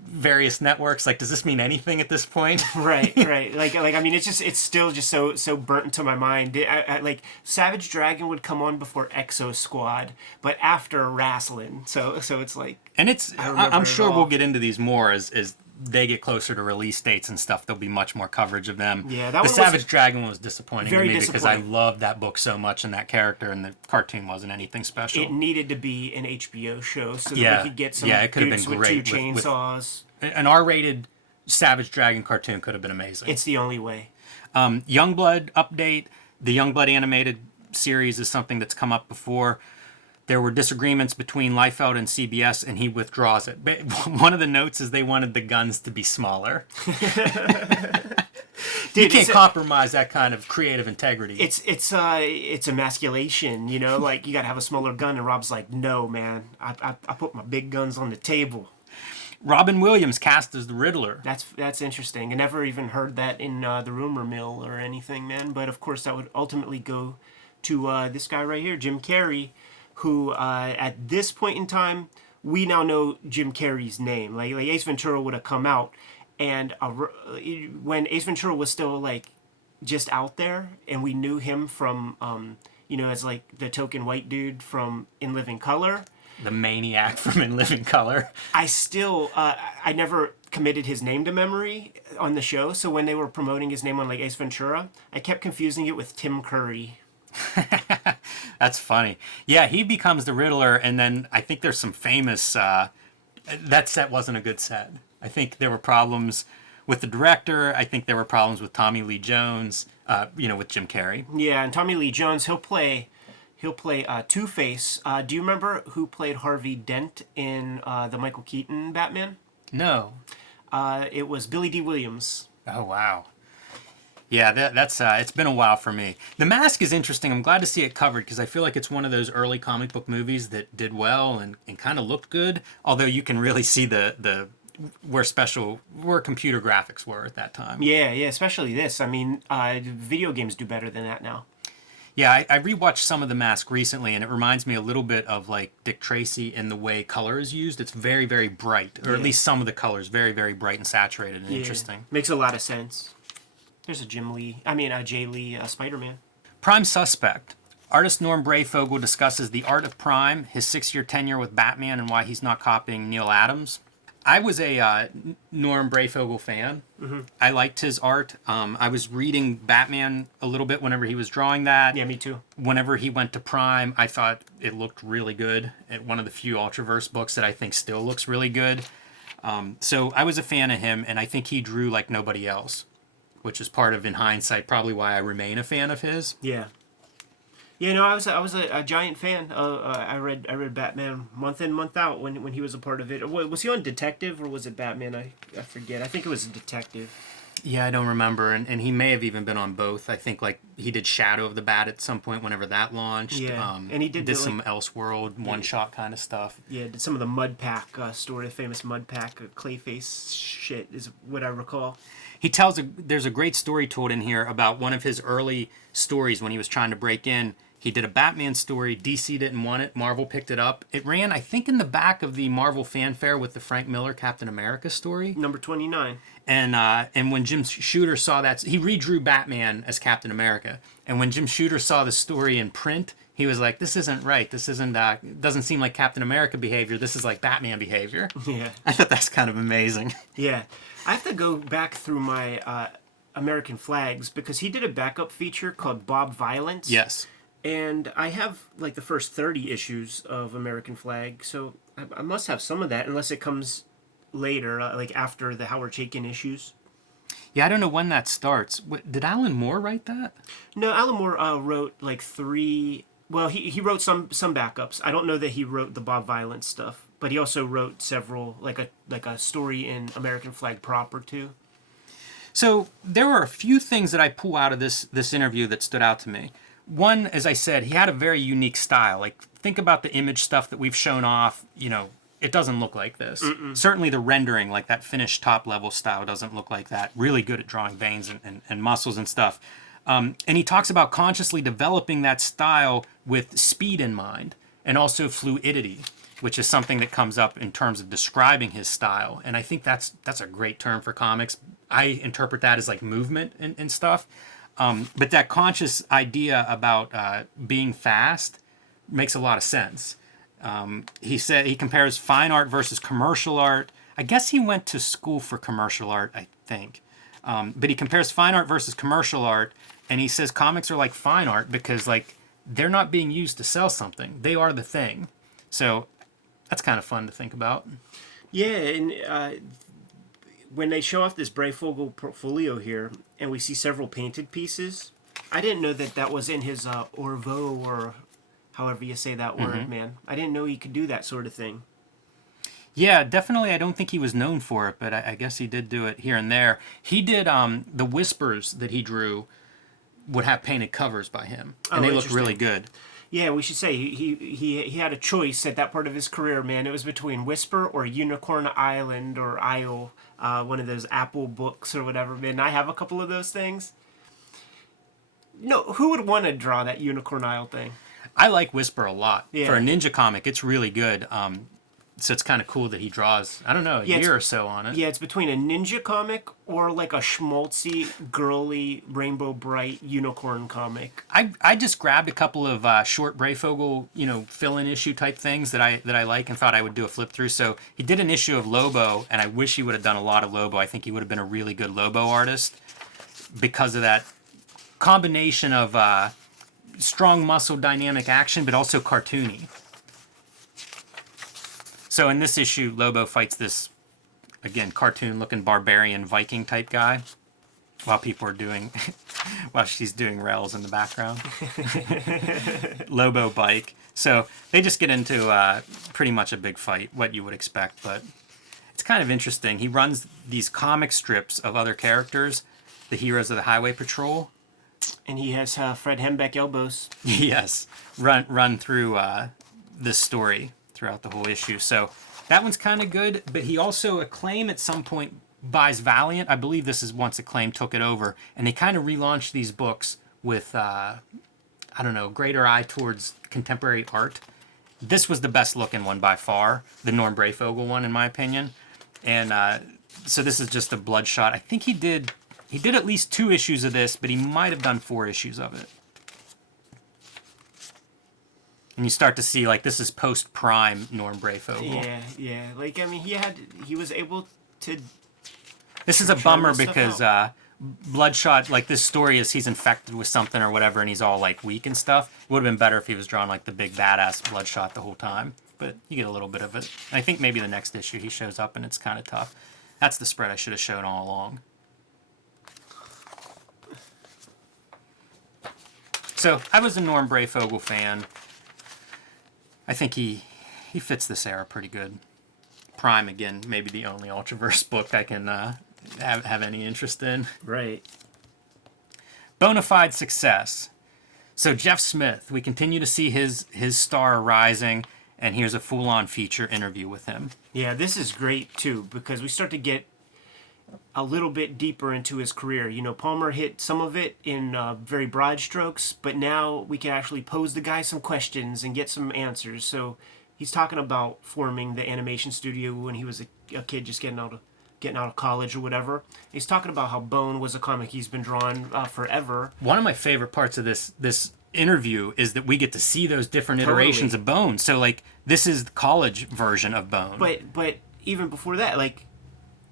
various networks? Like, does this mean anything at this point? Right. Like I mean, it's still just so burnt into my mind. Like Savage Dragon would come on before Exo Squad, but after wrestling. So it's like. And I'm sure we'll get into these more as they get closer to release dates and stuff. There'll be much more coverage of them. Yeah, the Savage Dragon one was disappointing to me because I loved that book so much and that character, and the cartoon wasn't anything special. It needed to be an HBO show so that we could get some it could have been great with 2 chainsaws. An R-rated Savage Dragon cartoon could have been amazing. It's the only way. Youngblood update. The Youngblood animated series is something that's come up before. There were disagreements between Liefeld and CBS, and he withdraws it. But one of the notes is they wanted the guns to be smaller. Dude, you can't compromise that kind of creative integrity. It's emasculation, you know. Like you got to have a smaller gun, and Rob's like, "No, man, I put my big guns on the table." Robin Williams cast as the Riddler. That's interesting. I never even heard that in the rumor mill or anything, man. But of course, that would ultimately go to this guy right here, Jim Carrey, who at this point in time, we now know Jim Carrey's name. Like Ace Ventura would have come out, and when Ace Ventura was still like just out there, and we knew him from as like the token white dude from In Living Color, the maniac from In Living Color. I still I never committed his name to memory on the show, so when they were promoting his name on like Ace Ventura, I kept confusing it with Tim Curry. That's funny. Yeah, he becomes the Riddler, and then I think there's some famous... that set wasn't a good set. I think there were problems with the director. I think there were problems with Tommy Lee Jones, with Jim Carrey. Yeah, and Tommy Lee Jones, he'll play Two-Face. Do you remember who played Harvey Dent in the Michael Keaton Batman? No. It was Billy D. Williams. Oh, wow. Yeah, that's it's been a while for me. The Mask is interesting. I'm glad to see it covered because I feel like it's one of those early comic book movies that did well and kind of looked good. Although you can really see the where computer graphics were at that time. Yeah, especially this. I mean, video games do better than that now. Yeah, I rewatched some of The Mask recently, and it reminds me a little bit of like Dick Tracy in the way color is used. It's very, very bright, or at least some of the colors very, very bright and saturated and interesting. Makes a lot of sense. There's a Jay Lee Spider-Man. Prime Suspect. Artist Norm Brayfogle discusses the art of Prime, his 6-year tenure with Batman, and why he's not copying Neil Adams. I was a Norm Brayfogle fan. Mm-hmm. I liked his art. I was reading Batman a little bit whenever he was drawing that. Yeah, me too. Whenever he went to Prime, I thought it looked really good. One of the few Ultraverse books that I think still looks really good. So I was a fan of him, and I think he drew like nobody else, which is part of, in hindsight, probably why I remain a fan of his. Yeah. Yeah, no, I was a giant fan. I read Batman month in, month out when he was a part of it. Was he on Detective or was it Batman? I forget. I think it was Detective. Yeah, I don't remember, and he may have even been on both. I think like he did Shadow of the Bat at some point whenever that launched. Yeah, and he did some Elseworld one-shot kind of stuff. Yeah, did some of the Mud Pack story, the famous Mud Pack Clayface shit is what I recall. He there's a great story told in here about one of his early stories when he was trying to break in. He did a Batman story. DC didn't want it. Marvel picked it up. It ran, I think, in the back of the Marvel fanfare with the Frank Miller Captain America story. Number 29. And when Jim Shooter saw that, he redrew Batman as Captain America. And when Jim Shooter saw the story in print, he was like, "This isn't right. This isn't. Doesn't seem like Captain America behavior. This is like Batman behavior." Yeah. I thought that's kind of amazing. Yeah. I have to go back through my American flags because he did a backup feature called Bob Violence. Yes. And I have like the first 30 issues of American Flag, so I must have some of that, unless it comes later, like after the Howard Chaykin issues. Yeah, I don't know when that starts. Did Alan Moore write that? No, Alan Moore wrote like 3. Well, he wrote some backups. I don't know that he wrote the Bob Violence stuff, but he also wrote several, like a story in American Flag proper too. So there were a few things that I pull out of this interview that stood out to me. One, as I said, he had a very unique style. Like, think about the image stuff that we've shown off. You know, it doesn't look like this. Certainly the rendering, like that finished top-level style, doesn't look like that. Really good at drawing veins and muscles and stuff. And he talks about consciously developing that style with speed in mind and also fluidity, which is something that comes up in terms of describing his style. And I think that's a great term for comics. I interpret that as like movement and stuff. But that conscious idea about being fast makes a lot of sense. He said he compares fine art versus commercial art. I guess he went to school for commercial art, I think. But he compares fine art versus commercial art, and he says comics are like fine art because like they're not being used to sell something. They are the thing. So that's kind of fun to think about. Yeah, and when they show off this Breyfogle portfolio here, and we see several painted pieces, I didn't know that was in his Orvo, or however you say that word, man. I didn't know he could do that sort of thing. Yeah, definitely. I don't think he was known for it, but I guess he did do it here and there. He did the Whispers that he drew would have painted covers by him, and they look really good. Yeah, we should say he had a choice at that part of his career, man. It was between Whisper or Unicorn Island or Isle, one of those Apple books or whatever, man. I have a couple of those things. No, who would want to draw that Unicorn Isle thing? I like Whisper a lot. Yeah. For a ninja comic, it's really good. So it's kind of cool that he draws, I don't know, a year or so on it. Yeah, it's between a ninja comic or like a schmaltzy, girly, rainbow bright unicorn comic. I just grabbed a couple of short Breyfogle, fill-in issue type things that I like and thought I would do a flip through. So he did an issue of Lobo, and I wish he would have done a lot of Lobo. I think he would have been a really good Lobo artist because of that combination of strong muscle, dynamic action, but also cartoony. So in this issue, Lobo fights this, again, cartoon-looking barbarian Viking type guy, while people are doing, while she's doing rails in the background. Lobo bike. So they just get into pretty much a big fight, what you would expect, but it's kind of interesting. He runs these comic strips of other characters, the heroes of the Highway Patrol. And he has Fred Hembeck elbows. Yes, run through this story throughout the whole issue. So that one's kind of good, but he also, Acclaim at some point buys Valiant. I believe this is once Acclaim took it over, and they kind of relaunched these books with, greater eye towards contemporary art. This was the best looking one by far, the Norm Breyfogle one, in my opinion. And so this is just a Bloodshot. I think he did at least 2 issues of this, but he might have done 4 issues of it. And you start to see, like, this is post-prime Norm Breyfogle. Yeah. Like, I mean, he was able to... This is a bummer because Bloodshot, like, this story is he's infected with something or whatever, and he's all, like, weak and stuff. It would have been better if he was drawing, like, the big badass Bloodshot the whole time. But you get a little bit of it. And I think maybe the next issue he shows up, and it's kind of tough. That's the spread I should have shown all along. So, I was a Norm Breyfogle fan. I think he fits this era pretty good. Prime, again, maybe the only Ultraverse book I can have any interest in. Right. Bonafide success. So Jeff Smith, we continue to see his star rising, and here's a full-on feature interview with him. Yeah, this is great, too, because we start to get a little bit deeper into his career. Palmer hit some of it in very broad strokes, but now we can actually pose the guy some questions and get some answers. So he's talking about forming the animation studio when he was a kid just getting out of college or whatever. He's talking about how Bone was a comic he's been drawing forever. One of my favorite parts of this interview is that we get to see those different iterations of Bone. So like this is the college version of Bone. But even before that, like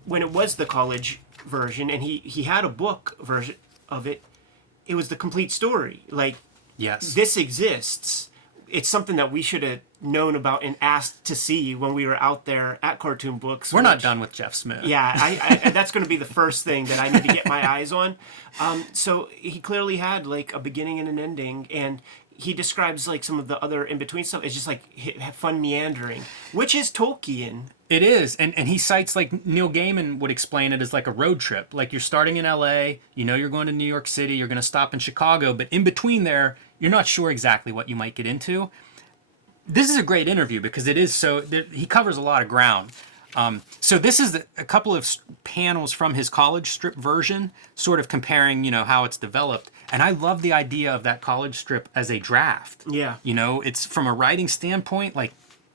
when it was the college version and he had a book version of it, it was the complete story. Like, yes, this exists. It's something that we should have known about and asked to see when we were out there at Cartoon Books. We're not done with Jeff Smith. Yeah, I that's going to be the first thing that I need to get my eyes on. So he clearly had like a beginning and an ending, and he describes like some of the other in-between stuff. It's just like fun meandering, which is Tolkien. It is, and he cites, like Neil Gaiman would explain it as like a road trip. Like you're starting in L.A., you're going to New York City, you're going to stop in Chicago, but in between there, you're not sure exactly what you might get into. This is a great interview because it is he covers a lot of ground. So this is a couple of panels from his college strip version, sort of comparing, how it's developed. And I love the idea of that college strip as a draft. Yeah. It's from a writing standpoint, like,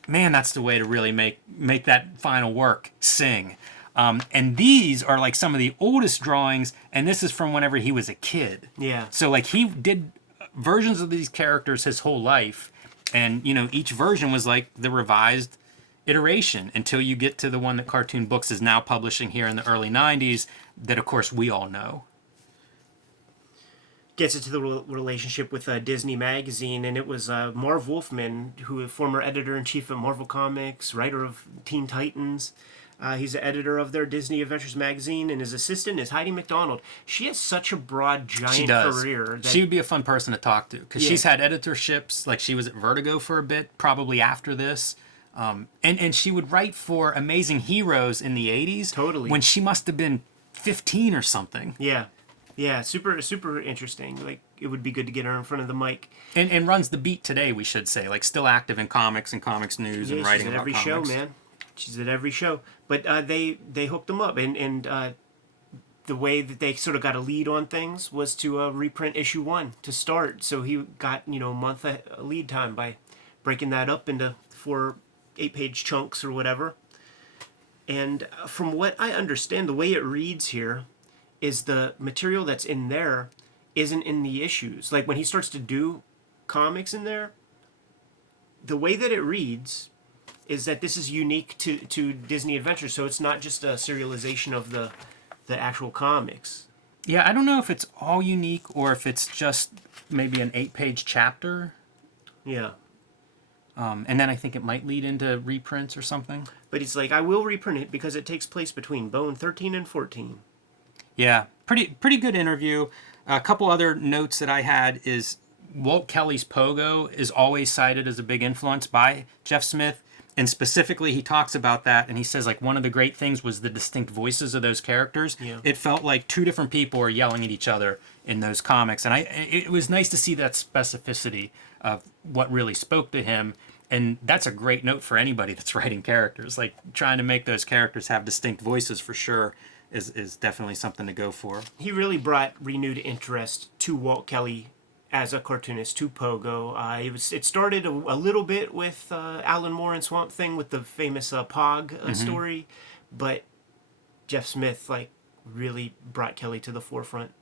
man, that's the way to really make that final work sing. And these are like some of the oldest drawings, and this is from whenever he was a kid. Yeah. So like he did versions of these characters his whole life, and each version was like the revised iteration until you get to the one that Cartoon Books is now publishing here in the early 90s that of course we all know. Gets into the relationship with Disney Magazine, and it was Marv Wolfman, who is former editor-in-chief at Marvel Comics, writer of Teen Titans. He's the editor of their Disney Adventures magazine, and his assistant is Heidi McDonald. She has such a broad, giant career. She would be a fun person to talk to, because she's had editorships, like she was at Vertigo for a bit, probably after this. And she would write for Amazing Heroes in the 80s. Totally. When she must have been 15 or something. Yeah. Yeah, super interesting. Like, it would be good to get her in front of the mic. And runs the beat today, we should say. Like, still active in comics and comics news and writing about comics. She's at every show, man. She's at every show. But they hooked him up. And the way that they sort of got a lead on things was to reprint issue 1 to start. So he got, a month lead time by breaking that up into 4 8-page chunks or whatever. And from what I understand, the way it reads here is the material that's in there isn't in the issues. Like when he starts to do comics in there, the way that it reads is that this is unique to Disney Adventures, so it's not just a serialization of the actual comics. Yeah, I don't know if it's all unique or if it's just maybe an 8-page chapter. Yeah. And then I think it might lead into reprints or something. But he's like, I will reprint it because it takes place between Bone 13 and 14. Yeah, pretty good interview. A couple other notes that I had is Walt Kelly's Pogo is always cited as a big influence by Jeff Smith. And specifically, he talks about that, and he says, like, one of the great things was the distinct voices of those characters. Yeah. It felt like two different people were yelling at each other in those comics. And it was nice to see that specificity of what really spoke to him. And that's a great note for anybody that's writing characters. Like, trying to make those characters have distinct voices for sure is definitely something to go for. He really brought renewed interest to Walt Kelly as a cartoonist, to Pogo. It started a little bit with Alan Moore and Swamp Thing with the famous Pog story, but Jeff Smith really brought Kelly to the forefront,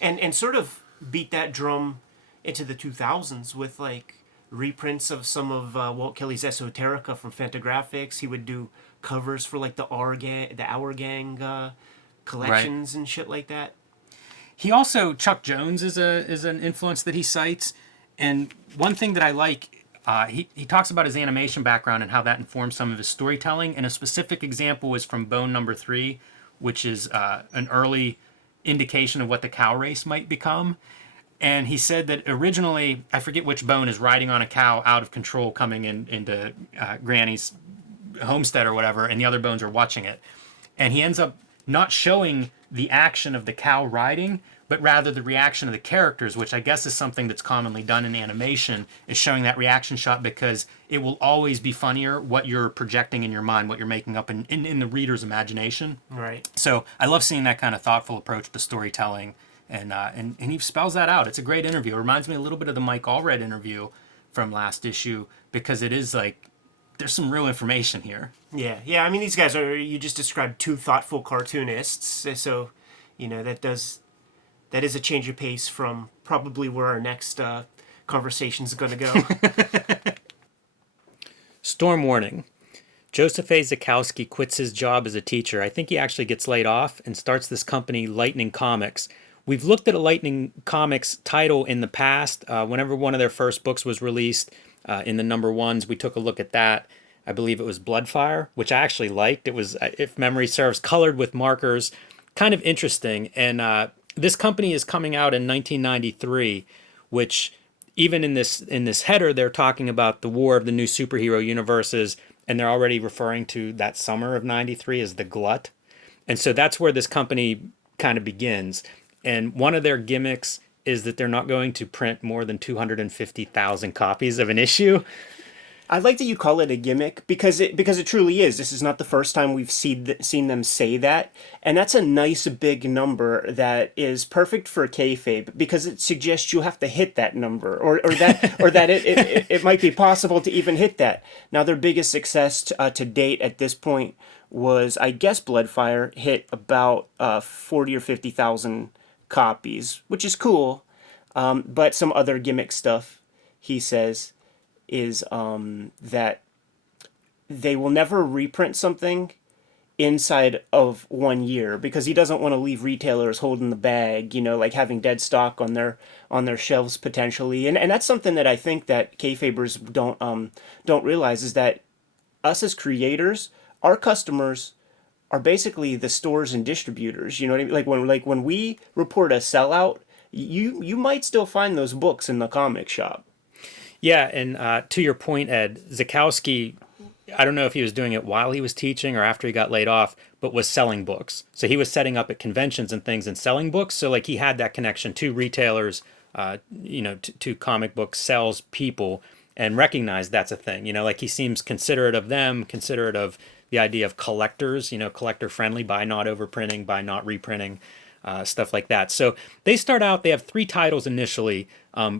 and sort of beat that drum into the 2000s with reprints of some of Walt Kelly's esoterica from Fantagraphics. He would do covers for the Our Gang collections and shit like that. He also, Chuck Jones is an influence that he cites, and one thing that I like, he talks about his animation background and how that informs some of his storytelling, and a specific example is from Bone number 3, which is an early indication of what the cow race might become. And he said that originally, I forget which Bone is riding on a cow out of control coming into Granny's homestead or whatever, and the other Bones are watching it. And he ends up not showing the action of the cow riding, but rather the reaction of the characters, which I guess is something that's commonly done in animation, is showing that reaction shot because it will always be funnier what you're projecting in your mind, what you're making up in the reader's imagination. Right. So I love seeing that kind of thoughtful approach to storytelling, and he spells that out. It's a great interview. It reminds me a little bit of the Mike Allred interview from last issue because it is like there's some real information here. Yeah. I mean, these guys are, you just described two thoughtful cartoonists, so that is a change of pace from probably where our next conversation is going to go. Storm warning. Joseph A. Zukowski quits his job as a teacher. I think he actually gets laid off and starts this company, Lightning Comics. We've looked at a Lightning Comics title in the past. Whenever one of their first books was released in the number ones, we took a look at that. I believe it was Bloodfire, which I actually liked. It was, if memory serves, colored with markers. Kind of interesting. And this company is coming out in 1993, which even in this header, they're talking about the war of the new superhero universes, and they're already referring to that summer of 93 as the glut. And so that's where this company kind of begins. And one of their gimmicks is that they're not going to print more than 250,000 copies of an issue. I like that you call it a gimmick because it truly is. This is not the first time we've seen them say that, and that's a nice big number that is perfect for kayfabe because it suggests you have to hit that number or that it might be possible to even hit that. Now their biggest success to date at this point was, I guess, Bloodfire hit about 40 or 50,000 copies, which is cool, but some other gimmick stuff, he says, is that they will never reprint something inside of 1 year because he doesn't want to leave retailers holding the bag, like having dead stock on their shelves potentially. And that's something that I think that kayfabers don't realize is that us as creators, our customers are basically the stores and distributors. You know what I mean? Like when we report a sellout, you might still find those books in the comic shop. Yeah, and to your point, Ed, Zukowski, I don't know if he was doing it while he was teaching or after he got laid off, but was selling books. So he was setting up at conventions and things and selling books. So like he had that connection to retailers, to comic book sales people, and recognized that's a thing. Like he seems considerate of them, considerate of the idea of collectors, collector friendly by not overprinting, by not reprinting, stuff like that. So they start out, they have 3 titles initially.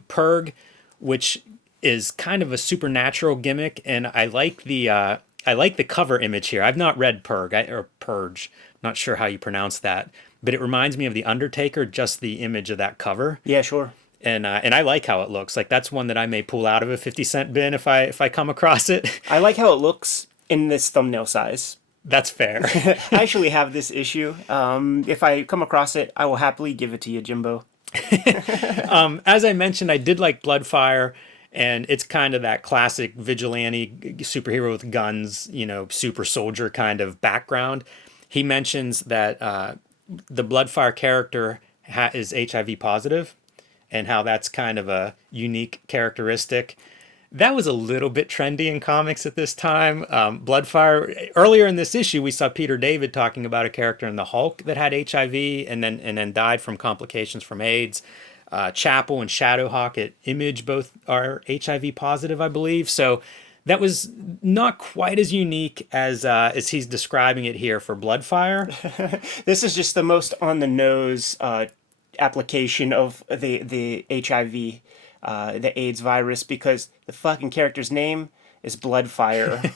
Purg, which is kind of a supernatural gimmick, and I like the cover image here. I've not read Purg or Purge, not sure how you pronounce that, but it reminds me of the Undertaker, just the image of that cover. Yeah, sure. And I like how it looks. Like that's one that I may pull out of a 50-cent bin if I come across it. I like how it looks in this thumbnail size. That's fair. I actually have this issue. If I come across it, I will happily give it to you, Jimbo. As I mentioned, I did like Bloodfire, and it's kind of that classic vigilante superhero with guns, super soldier kind of background. He mentions that the Bloodfire character is HIV positive, and how that's kind of a unique characteristic. That was a little bit trendy in comics at this time. Bloodfire, earlier in this issue, we saw Peter David talking about a character in the Hulk that had HIV and then died from complications from AIDS. Chapel and Shadowhawk at Image both are HIV positive, I believe. So that was not quite as unique as he's describing it here for Bloodfire. This is just the most on the nose application of the HIV, the AIDS virus, because the fucking character's name is Bloodfire.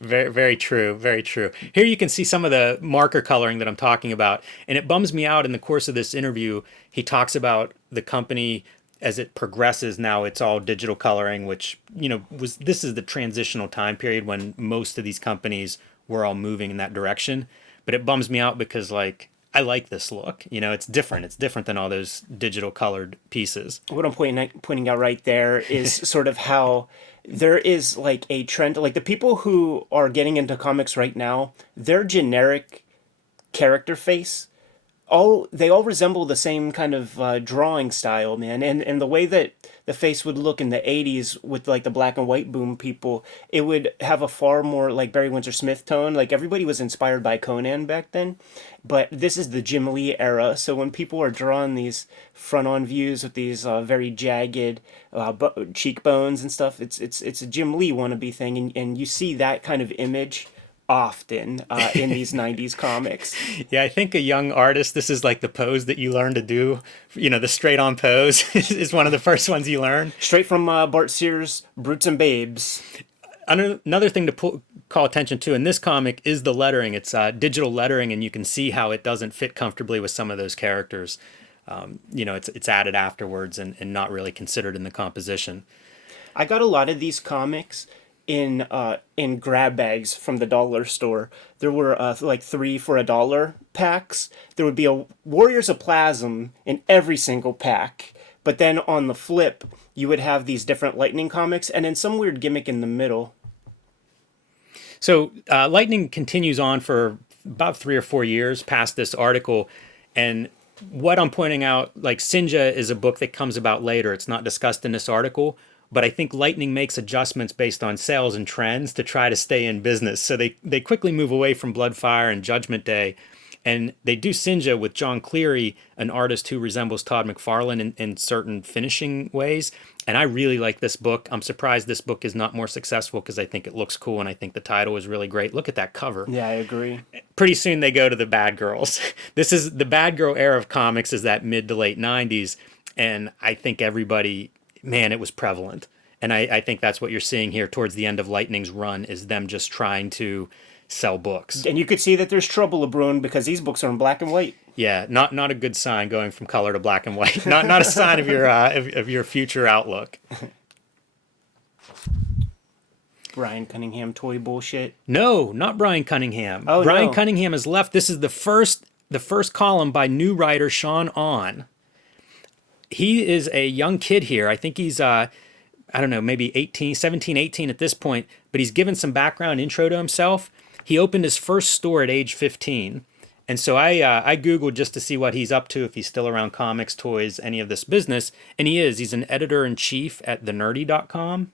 Very, very true. Very true. Here you can see some of the marker coloring that I'm talking about. And it bums me out in the course of this interview. He talks about the company as it progresses. Now it's all digital coloring, which, this is the transitional time period when most of these companies were all moving in that direction. But it bums me out because, I like this look. It's different. It's different than all those digital colored pieces. What I'm pointing out right there is sort of how there is a trend. The people who are getting into comics right now, their generic character face they all resemble the same kind of drawing style, man. And the way that the face would look in the 80s with like the black and white boom people, it would have a far more like Barry Windsor Smith tone. Like everybody was inspired by Conan back then, but this is the Jim Lee era. So when people are drawing these front-on views with these very jagged cheekbones and stuff, it's a Jim Lee wannabe thing, and you see that kind of image often in these 90s comics. Yeah, I think a young artist, this is like the pose that you learn to do. You know, the straight on pose is one of the first ones you learn. Straight from Bart Sears' Brutes and Babes. Another thing to call attention to in this comic is the lettering. It's digital lettering, and you can see how it doesn't fit comfortably with some of those characters. You know, it's added afterwards and not really considered in the composition. I got a lot of these comics in grab bags from the dollar store. There were like 3 for $1 packs. There would be a Warriors of Plasm in every single pack. But then on the flip, you would have these different Lightning comics and then some weird gimmick in the middle. So Lightning continues on for about 3 or 4 years past this article, and what I'm pointing out, like Sinja is a book that comes about later. It's not discussed in this article, but I think Lightning makes adjustments based on sales and trends to try to stay in business. So they quickly move away from Bloodfire and Judgment Day, and they do Sinja with John Cleary, an artist who resembles Todd McFarlane in certain finishing ways. And I really like this book. I'm surprised this book is not more successful because I think it looks cool and I think the title is really great. Look at that cover. Yeah, I agree. Pretty soon they go to the bad girls. This is the bad girl era of comics, is that mid to late 90s. And I think everybody, man, it was prevalent. And I think that's what you're seeing here towards the end of Lightning's run, is them just trying to sell books. And you could see that there's trouble brewing because these books are in black and white. Yeah, not a good sign going from color to black and white. Not a sign of your future outlook. Brian Cunningham toy bullshit. No, not Brian Cunningham. Oh, Brian no. Cunningham has left. This is the first column by new writer Sean On. He is a young kid here. I think he's I don't know, maybe 17, 18 at this point, but he's given some background intro to himself. He opened his first store at age 15. And so I Googled just to see what he's up to, if he's still around comics, toys, any of this business. And he is. He's an editor-in-chief at thenerdy.com.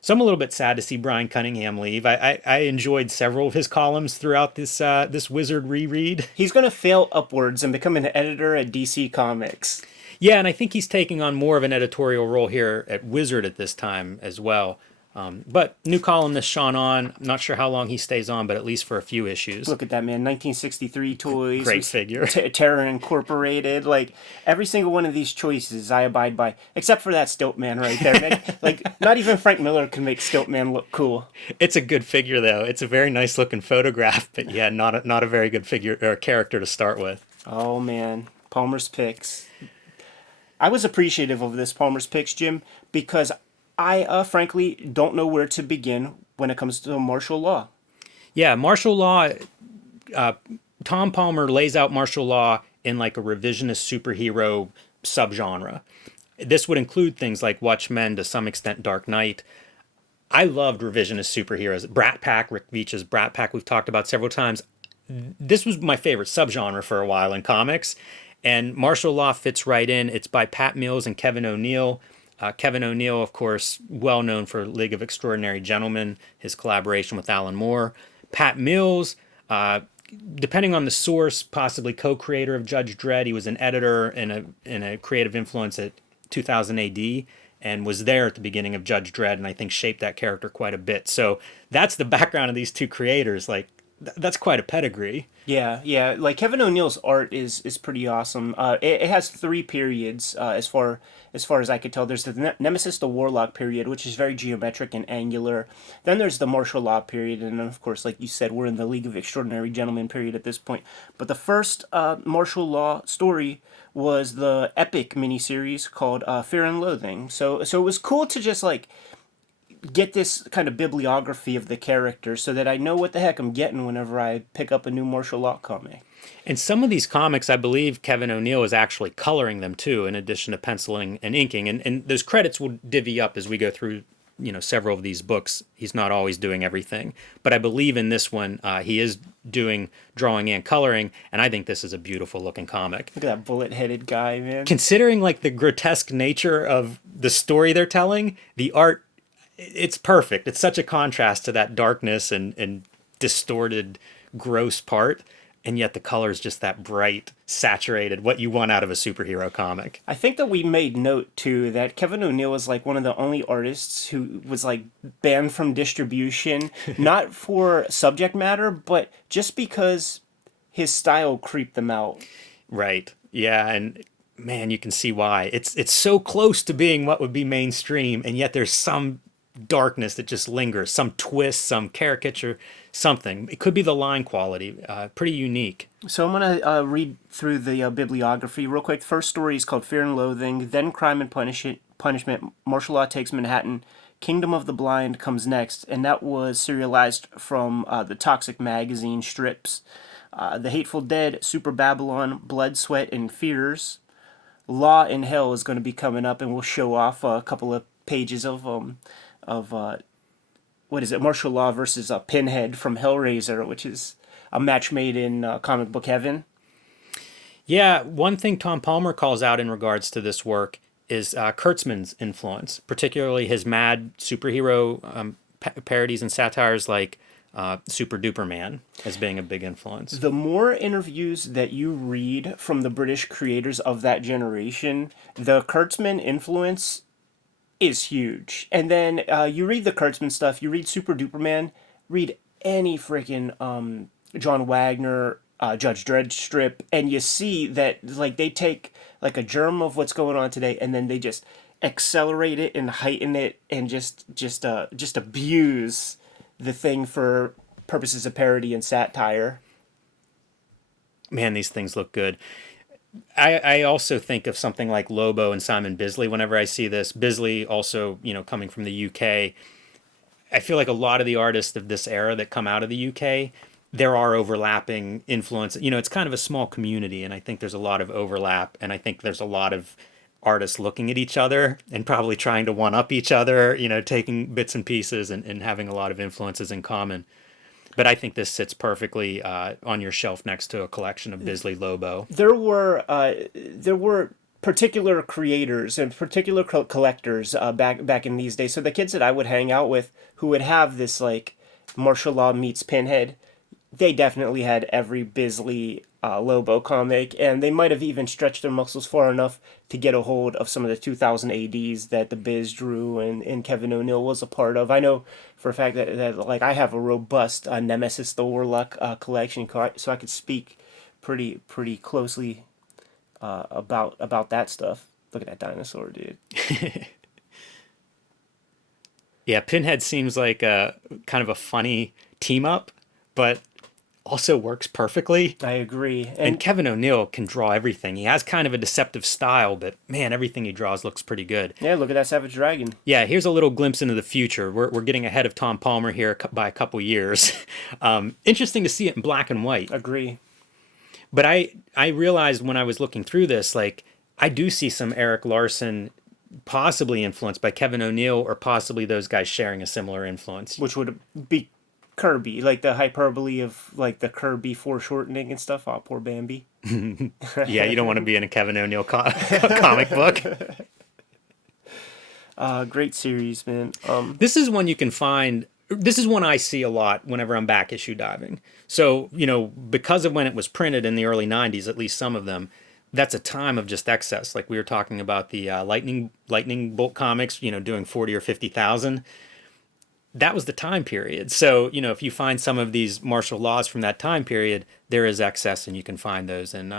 So I'm a little bit sad to see Brian Cunningham leave. I enjoyed several of his columns throughout this Wizard reread. He's going to fail upwards and become an editor at DC Comics. Yeah, and I think he's taking on more of an editorial role here at Wizard at this time as well. But new columnist Sean On, I'm not sure how long he stays on, but at least for a few issues. Look at that, man. 1963 toys. Great figure. Terror Incorporated. Like, every single one of these choices I abide by, except for that Stiltman right there, man. Like, not even Frank Miller can make Stiltman look cool. It's a good figure, though. It's a very nice looking photograph, but yeah, not a very good figure or character to start with. Oh, man. Palmer's Picks. I was appreciative of this Palmer's Picks, Jim, because I frankly don't know where to begin when it comes to martial law. Yeah, martial law, Tom Palmer lays out martial law in like a revisionist superhero subgenre. This would include things like Watchmen, to some extent Dark Knight. I loved revisionist superheroes. Brat Pack, Rick Veitch's Brat Pack, we've talked about several times. This was my favorite subgenre for a while in comics, and martial law fits right in. It's by Pat Mills and Kevin O'Neill. Kevin O'Neill, of course, well known for League of Extraordinary Gentlemen, his collaboration with Alan Moore. Pat Mills, depending on the source, possibly co-creator of Judge Dredd. He was an editor and a creative influence at 2000 AD, and was there at the beginning of Judge Dredd, and I think shaped that character quite a bit. So that's the background of these two creators. Like, that's quite a pedigree. Yeah. Like, Kevin O'Neill's art is pretty awesome. It has 3 periods as far as I could tell. There's the Nemesis the Warlock period, which is very geometric and angular. Then there's the martial law period, and then, of course, like you said, we're in the League of Extraordinary Gentlemen period at this point. But the first martial law story was the epic miniseries called Fear and Loathing. So it was cool to just like get this kind of bibliography of the characters so that I know what the heck I'm getting whenever I pick up a new martial law comic. And some of these comics, I believe Kevin O'Neill is actually coloring them too, in addition to penciling and inking. And those credits will divvy up as we go through several of these books, he's not always doing everything. But I believe in this one, he is doing drawing and coloring, and I think this is a beautiful looking comic. Look at that bullet-headed guy, man. Considering like the grotesque nature of the story they're telling, the art, it's perfect. It's such a contrast to that darkness and distorted, gross part. And yet the color is just that bright, saturated, what you want out of a superhero comic. I think that we made note, too, that Kevin O'Neill was, like, one of the only artists who was, like, banned from distribution, not for subject matter, but just because his style creeped them out. Right. Yeah, and man, you can see why. It's so close to being what would be mainstream, and yet there's some darkness that just lingers, some twist, some caricature, something. It could be the line quality, pretty unique. So I'm going to read through the bibliography real quick. The first story is called Fear and Loathing, then Crime and Punishment, Martial Law Takes Manhattan, Kingdom of the Blind comes next, and that was serialized from the Toxic magazine strips. The Hateful Dead, Super Babylon, Blood, Sweat, and Fears. Law in Hell is going to be coming up, and we'll show off a couple of pages of what is it, Martial Law versus Pinhead from Hellraiser, which is a match made in comic book heaven. Yeah, one thing Tom Palmer calls out in regards to this work is Kurtzman's influence, particularly his mad superhero parodies and satires like Super Duper Man as being a big influence. The more interviews that you read from the British creators of that generation, the Kurtzman influence is huge. And then you read the Kurtzman stuff, you read Super Duper Man, read any freaking John Wagner, Judge Dredd strip, and you see that like they take like a germ of what's going on today, and then they just accelerate it and heighten it, and just abuse the thing for purposes of parody and satire. Man, these things look good. I also think of something like Lobo and Simon Bisley whenever I see this. Bisley also, coming from the UK. I feel like a lot of the artists of this era that come out of the UK, there are overlapping influence. It's kind of a small community, and I think there's a lot of overlap, and I think there's a lot of artists looking at each other and probably trying to one-up each other, taking bits and pieces and having a lot of influences in common. But I think this sits perfectly on your shelf next to a collection of Bisley Lobo. There were particular creators and particular collectors back in these days. So the kids that I would hang out with who would have this like Martial Law meets Pinhead, they definitely had every Bisley Lobo comic, and they might have even stretched their muscles far enough to get a hold of some of the 2000 ADs that the Biz drew and Kevin O'Neill was a part of. I know for a fact that like I have a robust Nemesis the Warlock collection, so I could speak pretty closely about that stuff. Look at that dinosaur, dude. Yeah, Pinhead seems like a kind of a funny team up, but also works perfectly. I agree. And Kevin O'Neill can draw everything. He has kind of a deceptive style, but man, everything he draws looks pretty good. Yeah, look at that Savage Dragon. Yeah, here's a little glimpse into the future. We're getting ahead of Tom Palmer here by a couple years. Interesting to see it in black and white. Agree. But I realized when I was looking through this, like, I do see some Eric Larson possibly influenced by Kevin O'Neill, or possibly those guys sharing a similar influence. Which would be Kirby, like the hyperbole of like the Kirby foreshortening and stuff. Oh, poor Bambi. Yeah, you don't want to be in a Kevin O'Neill comic book. Great series, man. This is one you can find. This is one I see a lot whenever I'm back issue diving. So, because of when it was printed in the early 90s, at least some of them, that's a time of just excess. Like we were talking about the lightning bolt comics, doing 40 or 50,000. That was the time period. So, if you find some of these martial laws from that time period, there is excess, and you can find those in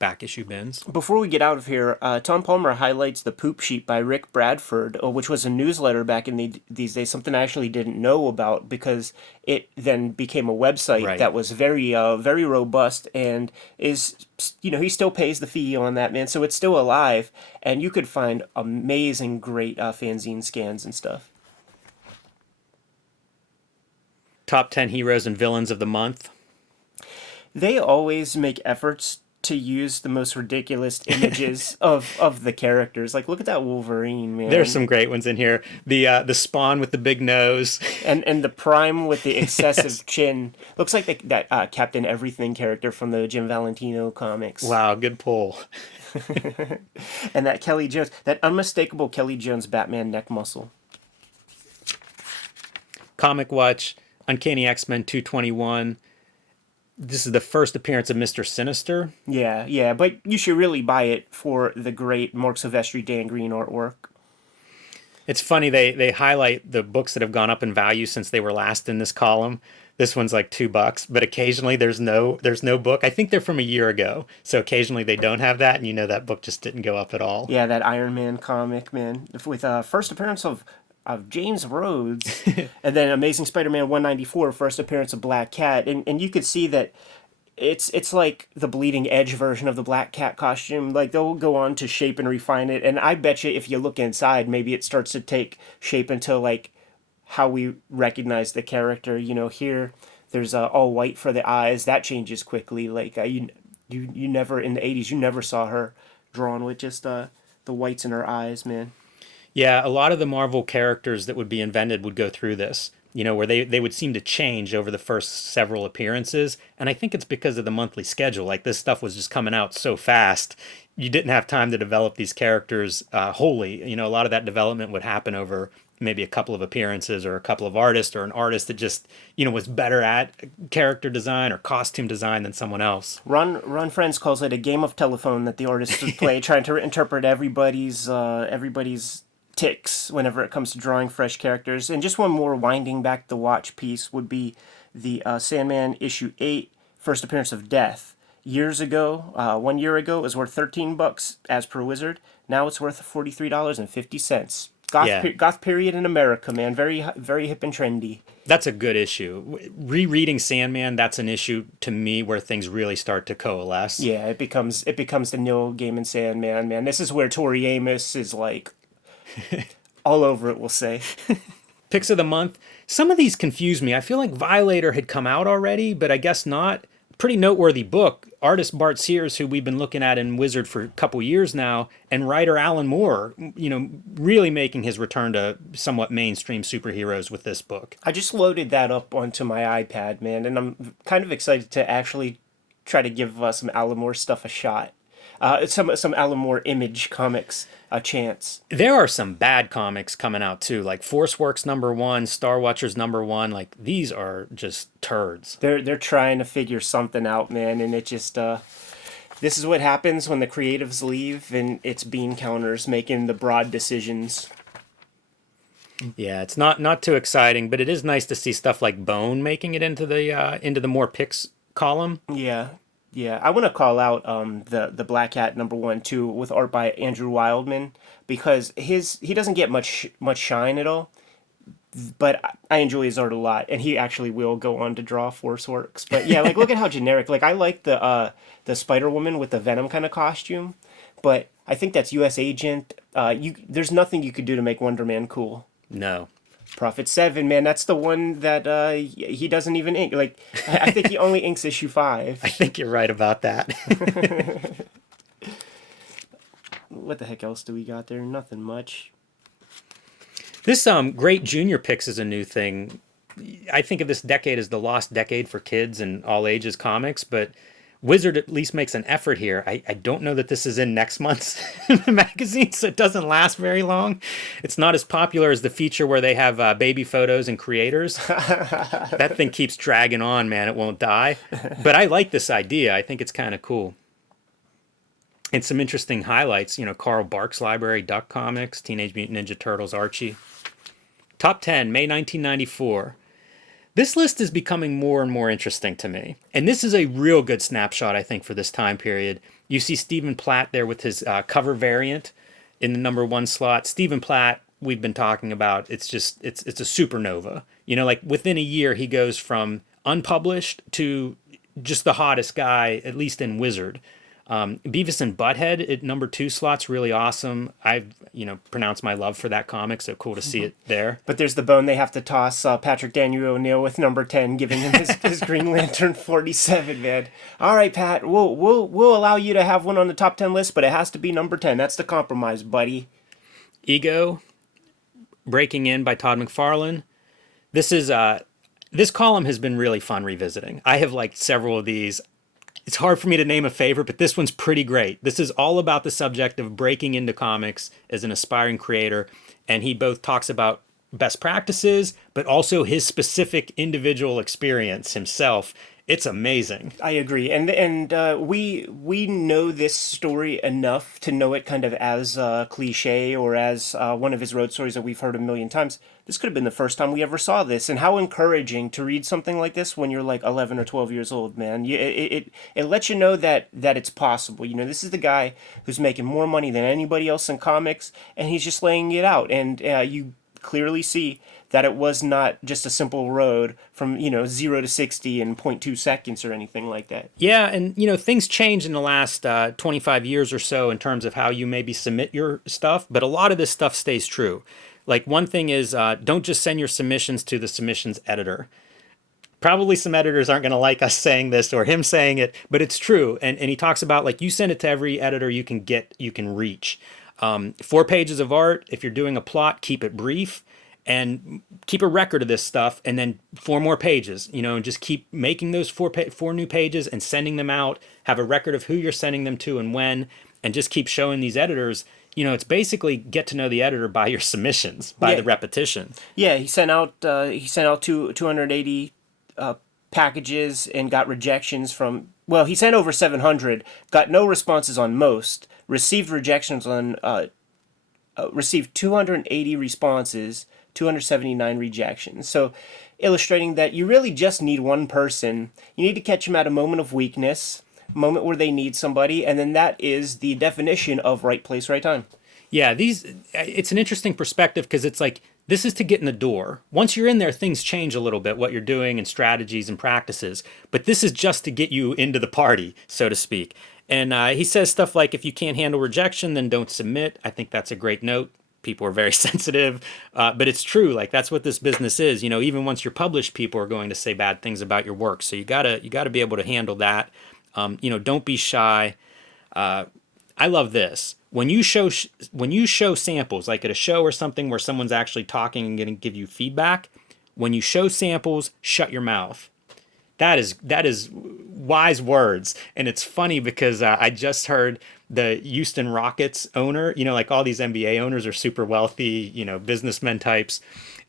back issue bins. Before we get out of here, Tom Palmer highlights the Poop Sheet by Rick Bradford, which was a newsletter back in these days, something I actually didn't know about because it then became a website that was very robust and is, he still pays the fee on that, man. So it's still alive, and you could find amazing, great fanzine scans and stuff. Top 10 heroes and villains of the month. They always make efforts to use the most ridiculous images of the characters. Like, look at that Wolverine, man. There's some great ones in here. The Spawn with the big nose. And the Prime with the excessive chin. Looks like that Captain Everything character from the Jim Valentino comics. Wow, good pull. And that Kelly Jones, that unmistakable Kelly Jones Batman neck muscle. Comic Watch, Uncanny X-Men 221. This is the first appearance of Mr. Sinister. Yeah, but you should really buy it for the great Mark Silvestri, Dan Green artwork. It's funny, they highlight the books that have gone up in value since they were last in this column. This one's like $2, but occasionally there's no book. I think they're from a year ago, so occasionally they don't have that, and you know that book just didn't go up at all. Yeah, that Iron Man comic, man, with first appearance of James Rhodes, and then Amazing Spider-Man 194, first appearance of Black Cat, and you could see that it's like the bleeding edge version of the Black Cat costume. Like, they'll go on to shape and refine it, and I bet you if you look inside, maybe it starts to take shape into like how we recognize the character. You know, here there's all white for the eyes. That changes quickly. Like you never in the 80s you never saw her drawn with just the whites in her eyes, man. Yeah, a lot of the Marvel characters that would be invented would go through this, you know, where they would seem to change over the first several appearances. And I think it's because of the monthly schedule. Like, this stuff was just coming out so fast. You didn't have time to develop these characters wholly. You know, a lot of that development would happen over maybe a couple of appearances or a couple of artists, or an artist that just, you know, was better at character design or costume design than someone else. Ron Friends calls it a game of telephone that the artist would play, trying to interpret everybody's ticks whenever it comes to drawing fresh characters. And just one more winding back the watch piece would be the Sandman issue 8, first appearance of Death. Years ago, 1 year ago, it was worth $13 as per Wizard. Now it's worth $43.50. Goth period in America, man. Very, very hip and trendy. That's a good issue. Rereading Sandman, that's an issue to me where things really start to coalesce. Yeah, it becomes the Neil Gaiman Sandman, man. This is where Tori Amos is like all over it, we'll say. Picks of the month. Some of these confuse me. I feel like Violator had come out already, but I guess not. Pretty noteworthy book. Artist Bart Sears, who we've been looking at in Wizard for a couple years now, and writer Alan Moore, you know, really making his return to somewhat mainstream superheroes with this book. I just loaded that up onto my iPad, man, and I'm kind of excited to actually try to give some Alan Moore stuff a shot. Some Alan Moore Image comics a chance. There are some bad comics coming out too, like Force Works #1, Star Watchers #1. Like, these are just turds. They're trying to figure something out, man, and it just this is what happens when the creatives leave, and it's bean counters making the broad decisions. Yeah, it's not too exciting, but it is nice to see stuff like Bone making it into the more picks column. Yeah, I want to call out the Black Cat #1 too, with art by Andrew Wildman, because he doesn't get much shine at all, but I enjoy his art a lot, and he actually will go on to draw Force Works. But yeah, like, look at how generic. Like, I like the Spider Woman with the Venom kind of costume, but I think that's U.S. Agent. There's nothing you could do to make Wonder Man cool. No. Prophet 7, man, that's the one that he doesn't even ink. Like, I think he only inks issue 5. I think you're right about that. What the heck else do we got there? Nothing much. This great junior picks is a new thing. I think of this decade as the lost decade for kids and all ages comics, but Wizard at least makes an effort here. I don't know that this is in next month's magazine, so it doesn't last very long. It's not as popular as the feature where they have baby photos and creators. That thing keeps dragging on, man. It won't die. But I like this idea. I think it's kind of cool. And some interesting highlights. You know, Carl Barks Library, Duck Comics, Teenage Mutant Ninja Turtles, Archie. Top 10, May 1994. This list is becoming more and more interesting to me. And this is a real good snapshot, I think, for this time period. You see Stephen Platt there with his cover variant in the #1 slot. Stephen Platt, we've been talking about, it's a supernova. You know, like, within a year, he goes from unpublished to just the hottest guy, at least in Wizard. Beavis and Butthead at number 2 slot's really awesome. I've, pronounced my love for that comic, so cool to see it there. But there's the bone they have to toss Patrick Daniel O'Neill with number 10, giving him his Green Lantern 47, man. All right, Pat, we'll allow you to have one on the top 10 list, but it has to be number 10. That's the compromise, buddy. Ego, Breaking In by Todd McFarlane. This column has been really fun revisiting. I have liked several of these. It's hard for me to name a favorite, but this one's pretty great. This is all about the subject of breaking into comics as an aspiring creator, and he both talks about best practices, but also his specific individual experience himself. It's amazing. I agree, and we know this story enough to know it kind of as a cliche or as one of his road stories that we've heard a million times. This could have been the first time we ever saw this, and how encouraging to read something like this when you're like 11 or 12 years old, man. It lets you know that it's possible. This is the guy who's making more money than anybody else in comics, and he's just laying it out, and you clearly see that it was not just a simple road from 0 to 60 in 0.2 seconds or anything like that. Yeah, and things changed in the last 25 years or so in terms of how you maybe submit your stuff, but a lot of this stuff stays true. Like, one thing is, don't just send your submissions to the submissions editor. Probably some editors aren't going to like us saying this or him saying it, but it's true. And he talks about, like, you send it to every editor you can reach. 4 pages of art. If you're doing a plot, keep it brief and keep a record of this stuff, and then 4 more pages, and just keep making those 4 new pages and sending them out. Have a record of who you're sending them to and when, and just keep showing these editors. It's basically get to know the editor by your submissions, by the repetition. Yeah, he sent out 280 packages and got rejections from. Well, he sent over 700, got no responses on most, received rejections on. Received 280 responses, 279 rejections. So, illustrating that you really just need one person. You need to catch them at a moment of weakness, a moment where they need somebody, and then that is the definition of right place, right time. Yeah, it's an interesting perspective because it's like, this is to get in the door. Once you're in there, things change a little bit, what you're doing and strategies and practices. But this is just to get you into the party, so to speak. And he says stuff like, if you can't handle rejection, then don't submit. I think that's a great note. People are very sensitive, but it's true. Like, that's what this business is. Even once you're published, people are going to say bad things about your work. So you gotta be able to handle that. Don't be shy. I love this. When you show samples, like at a show or something where someone's actually talking and going to give you feedback, when you show samples, shut your mouth. That is wise words. And it's funny because I just heard the Houston Rockets owner, like all these NBA owners are super wealthy, businessmen types.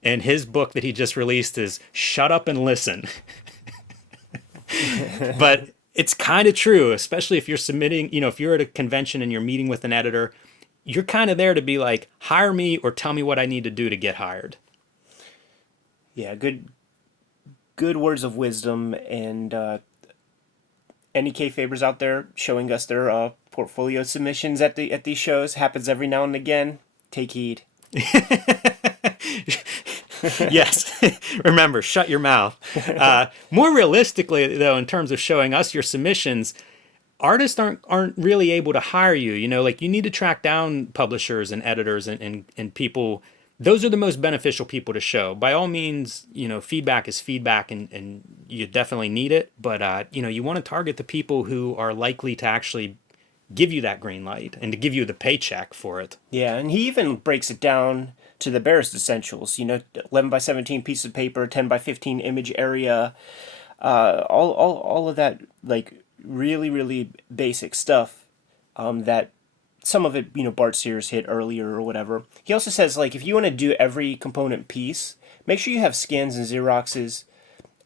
And his book that he just released is Shut Up and Listen. But it's kind of true, especially if you're submitting, if you're at a convention and you're meeting with an editor, you're kind of there to be like, hire me or tell me what I need to do to get hired. Yeah, good words of wisdom, and any Kayfabers out there showing us their portfolio submissions at these shows, happens every now and again. Take heed. Yes. Remember, shut your mouth. More realistically, though, in terms of showing us your submissions, artists aren't really able to hire you. Like, you need to track down publishers and editors and people. Those are the most beneficial people to show. By all means, feedback is feedback, and you definitely need it. But, you want to target the people who are likely to actually give you that green light and to give you the paycheck for it. Yeah, and he even breaks it down to the barest essentials. 11 by 17 piece of paper, 10 by 15 image area, all of that, like, really, really basic stuff that some of it, Bart Sears hit earlier or whatever. He also says, like, if you want to do every component piece, make sure you have scans and Xeroxes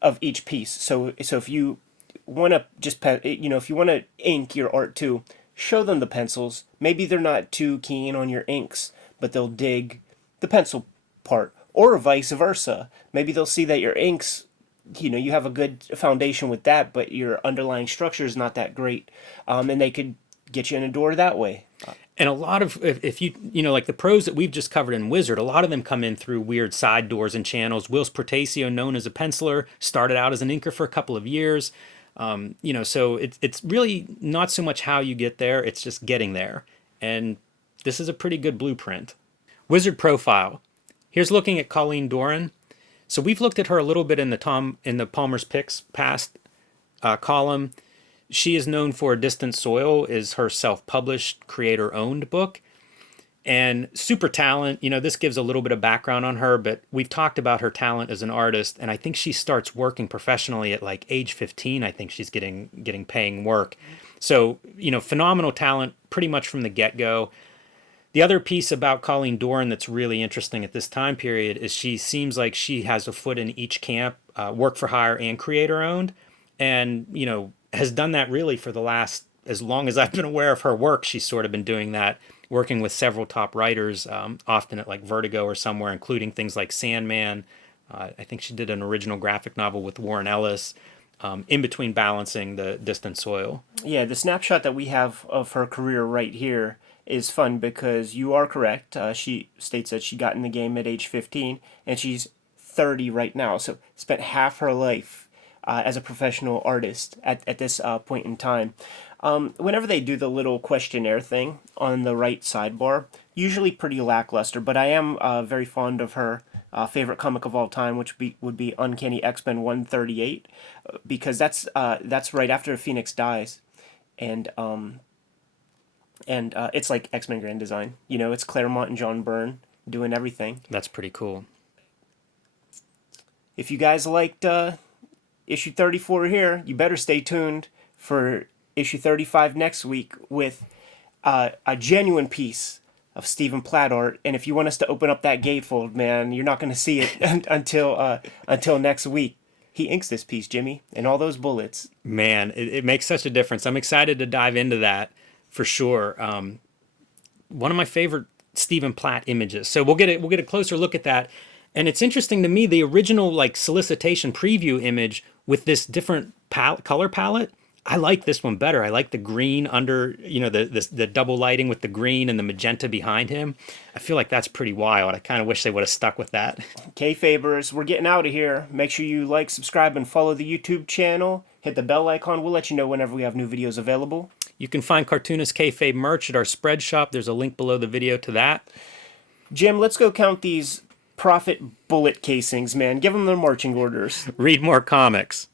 of each piece. So if you want to just, if you want to ink your art too, show them the pencils. Maybe they're not too keen on your inks, but they'll dig the pencil part, or vice versa. Maybe they'll see that your inks, you have a good foundation with that, but your underlying structure is not that great, and they could get you in a door that way. And a lot of, if you like the pros that we've just covered in Wizard, a lot of them come in through weird side doors and channels. Whilce Portacio, known as a penciler, started out as an inker for a couple of years. So it's really not so much how you get there, it's just getting there. And this is a pretty good blueprint. Wizard profile. Here's looking at Colleen Doran. So we've looked at her a little bit in the Palmer's Picks past column. She is known for Distant Soil, is her self-published, creator-owned book. And super talent, this gives a little bit of background on her, but we've talked about her talent as an artist, and I think she starts working professionally at like age 15. I think she's getting paying work. So, phenomenal talent pretty much from the get-go. The other piece about Colleen Doran that's really interesting at this time period is she seems like she has a foot in each camp, work for hire and creator owned, and, has done that really for the last, as long as I've been aware of her work, she's sort of been doing that, working with several top writers, often at like Vertigo or somewhere, including things like Sandman. I think she did an original graphic novel with Warren Ellis, in between balancing the Distant Soil. Yeah, the snapshot that we have of her career right here is fun because you are correct. She states that she got in the game at age 15, and she's 30 right now. So spent half her life as a professional artist at this point in time. Whenever they do the little questionnaire thing on the right sidebar, usually pretty lackluster, but I am very fond of her favorite comic of all time, which would be Uncanny X-Men 138, because that's right after Phoenix dies, and it's like X-Men Grand Design. It's Claremont and John Byrne doing everything. That's pretty cool. If you guys liked issue 34 here, you better stay tuned for issue 35 next week with a genuine piece of Stephen Platt art. And if you want us to open up that gatefold, man, you're not going to see it until next week. He inks this piece, Jimmy, and all those bullets. Man, it makes such a difference. I'm excited to dive into that for sure. One of my favorite Stephen Platt images. So we'll get a closer look at that. And it's interesting to me, the original like solicitation preview image with this different color palette, I like this one better. I like the green under, the double lighting with the green and the magenta behind him. I feel like that's pretty wild. I kind of wish they would have stuck with that. Kayfabers, we're getting out of here. Make sure you like, subscribe, and follow the YouTube channel. Hit the bell icon. We'll let you know whenever we have new videos available. You can find Cartoonist Kayfabe merch at our spread shop. There's a link below the video to that. Jim, let's go count these profit bullet casings, man. Give them their marching orders. Read more comics.